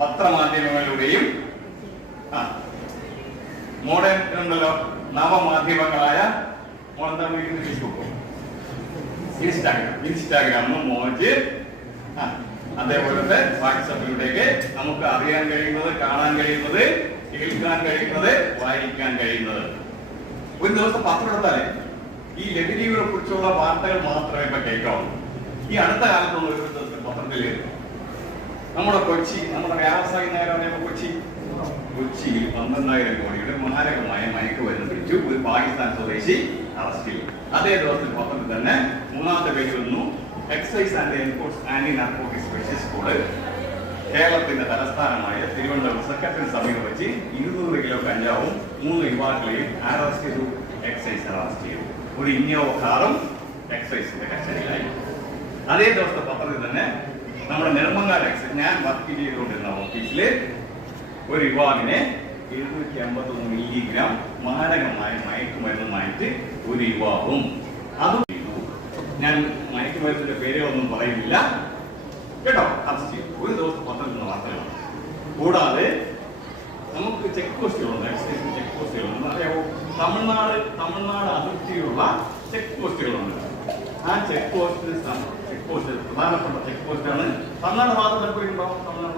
പത്രമാധ്യമങ്ങളിലൂടെയും മോഡേൺ ഉണ്ടല്ലോ നവമാധ്യമങ്ങളായ ഫേസ്ബുക്ക്, ഇൻസ്റ്റാഗ്രാമും മോജ്, അതേപോലത്തെ വാട്സാപ്പിലൂടെയൊക്കെ നമുക്ക് അറിയാൻ കഴിയുന്നത്, കാണാൻ കഴിയുന്നത്, കേൾക്കാൻ കഴിയുന്നത്, വായിക്കാൻ കഴിയുന്നത്. ഒരു ദിവസം പത്രം എടുത്താലേ ഈ ലഹരികളെ കുറിച്ചുള്ള വാർത്തകൾ മാത്രമേ ഇപ്പൊ കേൾക്കാവൂ. ഈ അടുത്ത കാലത്തൊന്നും ഒരു ദിവസത്തിൽ പത്രത്തില് നമ്മുടെ കൊച്ചി, നമ്മുടെ വ്യാവസായിക നഗരമായ കൊച്ചിയിൽ 12,000 കോടിയുടെ മാരകമായ മയക്കുമരുന്ന് പിടിച്ചു. ഒരു പാകിസ്ഥാൻ സ്വദേശി അറസ്റ്റിൽ. അതേ ദിവസത്തിൽ പത്രത്തിൽ തന്നെ മൂന്നാമത്തെ പേജ് വന്നു, excise and anti narcotics special school കേരളത്തിന്റെ തലസ്ഥാനമായ തിരുവനന്തപുരം സെക്രട്ടറി സമീപം വെച്ച് 200 കിലോ കഞ്ചാവും 3 യുവാക്കളെയും അറസ്റ്റ് ചെയ്തു. എക്സൈസ് അറസ്റ്റ് ചെയ്തു. ഒരു ഇന്നോവ കാറും എക്സൈസിന്റെ കസ്റ്റഡിയിലായി. അതേ ദിവസത്തെ പത്രത്തിൽ തന്നെ നമ്മുടെ നെടുമങ്ങാട് എക്സൈസ്, ഞാൻ വർക്ക് ചെയ്തുകൊണ്ടിരുന്ന ഓഫീസില് ഒരു യുവാവിനെ 751 മില്ലിഗ്രാം മാരകമായ മയക്കുമരുന്നുമായിട്ട് ഒരു യുവാവും അതും ചെയ്തു. ഞാൻ മയക്കുമരുന്നിന്റെ പേരുകളൊന്നും പറയുന്നില്ല കേട്ടോ. അറസ്റ്റ് ചെയ്തു. ഒരു ദിവസം പത്രത്തിൽ നിന്ന് വാർത്തകളാണ്. കൂടാതെ നമുക്ക് ചെക്ക് പോസ്റ്റുകളുണ്ട്, എക്സൈസിന് ചെക്ക് പോസ്റ്റുകളുണ്ട്. അറിയാമോ? തമിഴ്നാട് അതിർത്തിയിലുള്ള ചെക്ക് പോസ്റ്റുകളുണ്ട്. ആ ചെക്ക് പോസ്റ്റ് പ്രധാനപ്പെട്ട ചെക്ക് പോസ്റ്റാണ്. തമിഴ്നാട് ഭാഗത്ത് പോയിട്ടുണ്ടോ? തമിഴ്നാട്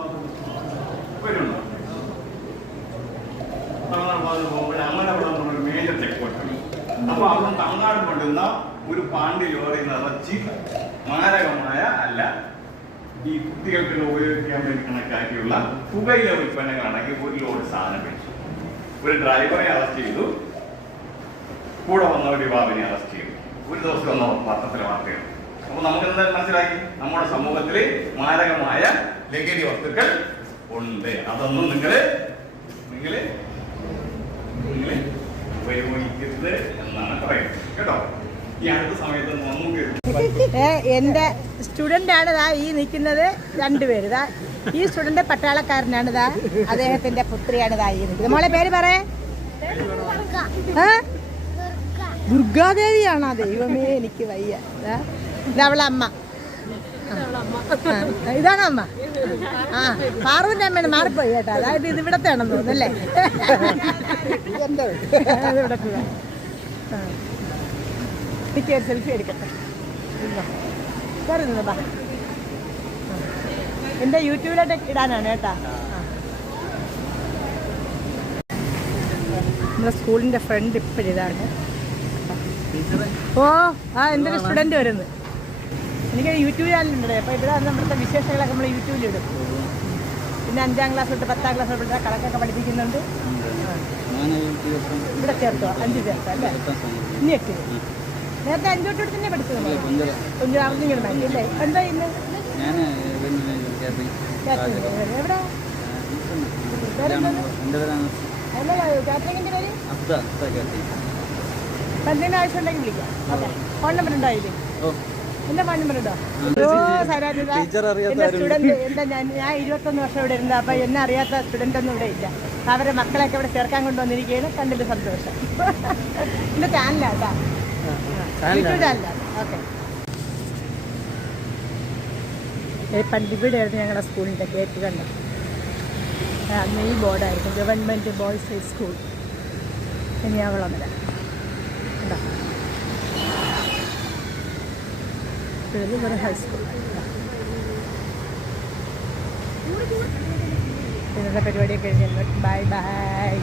ഭാഗത്ത് പോകുമ്പോൾ അങ്ങനെ ഒരു മേജർ ചെക്ക് പോസ്റ്റ്. അപ്പൊ അവിടെ തമിഴ്നാട് കൊണ്ടുവന്ന ഒരു പാണ്ടി ലോറി നിറച്ച് മാരകമായ അല്ല, ഈ കുട്ടികൾക്ക് ഉപയോഗിക്കാൻ വേണ്ടി കണക്കാക്കിയുള്ള പുകയില ഉൽപ്പന്നങ്ങളാണെങ്കിൽ ഒരു ലോഡ് സാധനം പിടിച്ചു. ഒരു ഡ്രൈവറെ അറസ്റ്റ് ചെയ്തു, കൂടെ വന്ന ഒരു യുവാവിനെ അറസ്റ്റ് ചെയ്തു. ഒരു ദിവസം വന്ന പത്രത്തിലെ വാർത്തകൾ. അപ്പൊ നമുക്ക് എന്താ മനസ്സിലാക്കി? നമ്മുടെ സമൂഹത്തില് മാരകമായ ലഹരി വസ്തുക്കൾ ഉണ്ട്. അതൊന്നും നിങ്ങള് ഉപയോഗിക്കരുത് എന്നാണ് പറയുന്നത് കേട്ടോ. ഈ അടുത്ത സമയത്ത് നമുക്ക് എന്റെ സ്റ്റുഡന്റ് ആണ് ഈ നിൽക്കുന്നത്. 2 പേര്. ഈ സ്റ്റുഡന്റ് പട്ടാളക്കാരനാണ്. അദ്ദേഹത്തിന്റെ പുത്രിയാണ് ഈ നിൽക്കുന്നത്. മോളെ പേര് പറയേ. ദുർഗാദേവിയാണോ? ദൈവമേ, എനിക്ക് വയ്യ. ഇതവളെ അമ്മ. ഇതാണോ അമ്മ? പാറുവിന്റെ അമ്മയാണ്. മാറിപ്പോയി കേട്ടോ. അതായത് ഇത് ഇവിടത്തെ ആണെന്ന് തോന്നുന്നല്ലേ? എനിക്ക് ഒരു സെൽഫി എടുക്കട്ടെ. ബാ, എന്റെ യൂട്യൂബിലോട്ട് ഇടാനാണ് കേട്ടാ. നമ്മുടെ സ്കൂളിന്റെ ഫ്രണ്ട് ഇപ്പോഴിതാണ്. എൻ്റെ ഒരു സ്റ്റുഡന്റ് വരുന്നത്. എനിക്കൊരു യൂട്യൂബ് ചാനലുണ്ട്. അപ്പോൾ ഇവിടെ നമ്മുടെ വിശേഷങ്ങളൊക്കെ നമ്മൾ യൂട്യൂബിലിടും. പിന്നെ 5ാം ക്ലാസ് തൊട്ട് 10ാം ക്ലാസ് തൊട്ട് കണക്കൊക്കെ പഠിപ്പിക്കുന്നുണ്ട്. ഇവിടെ ചേർത്തോ? 5 ചേർത്തോ അല്ലേ? ഇനി 8. നേരത്തെ 5 തൊട്ട് തന്നെ പഠിച്ചത്. கொஞ்சம் അറിഞ്ഞിങ്ങനെ അല്ലേ? എന്താ ഇന്ന് എവിടെ അല്ല കാറ്ററിങ്ങിൻ്റെ പേര്? അപ്പം എന്തെങ്കിലും ആവശ്യം ഉണ്ടെങ്കിൽ വിളിക്കാം. ഓക്കെ. ഫോൺ നമ്പർ ഉണ്ടോ അതിൽ? എൻ്റെ ഫോൺ നമ്പർ ഉണ്ടോ? എൻ്റെ സ്റ്റുഡൻറ്റ് ഞാൻ 21 വർഷം ഇവിടെ ഇരുന്നത്. അപ്പം എന്നെ അറിയാത്ത സ്റ്റുഡൻ്റ് ഒന്നും ഇവിടെ ഇല്ല. അവരെ മക്കളെയൊക്കെ ഇവിടെ ചേർക്കാൻ കൊണ്ടുവന്നിരിക്കുകയാണ്. കണ്ടിട്ട് സന്തോഷം. എൻ്റെ ചാനലാട്ടാ, യൂട്യൂബ് ചാനലാണ്. ഓക്കെ. പണ്ട് ഇവിടെയായിരുന്നു ഞങ്ങളുടെ സ്കൂളിൻ്റെ ഗേറ്റ്. കണ്ട അന്ന് ഈ ബോർഡായിരുന്നു, ഗവൺമെൻറ് ബോയ്സ് ഹൈ സ്കൂൾ കന്യാകുളമല. ഒരു ഹൈസ്കൂൾ. ഇന്നത്തെ പരിപാടിയൊക്കെ കഴിഞ്ഞു. Bye bye.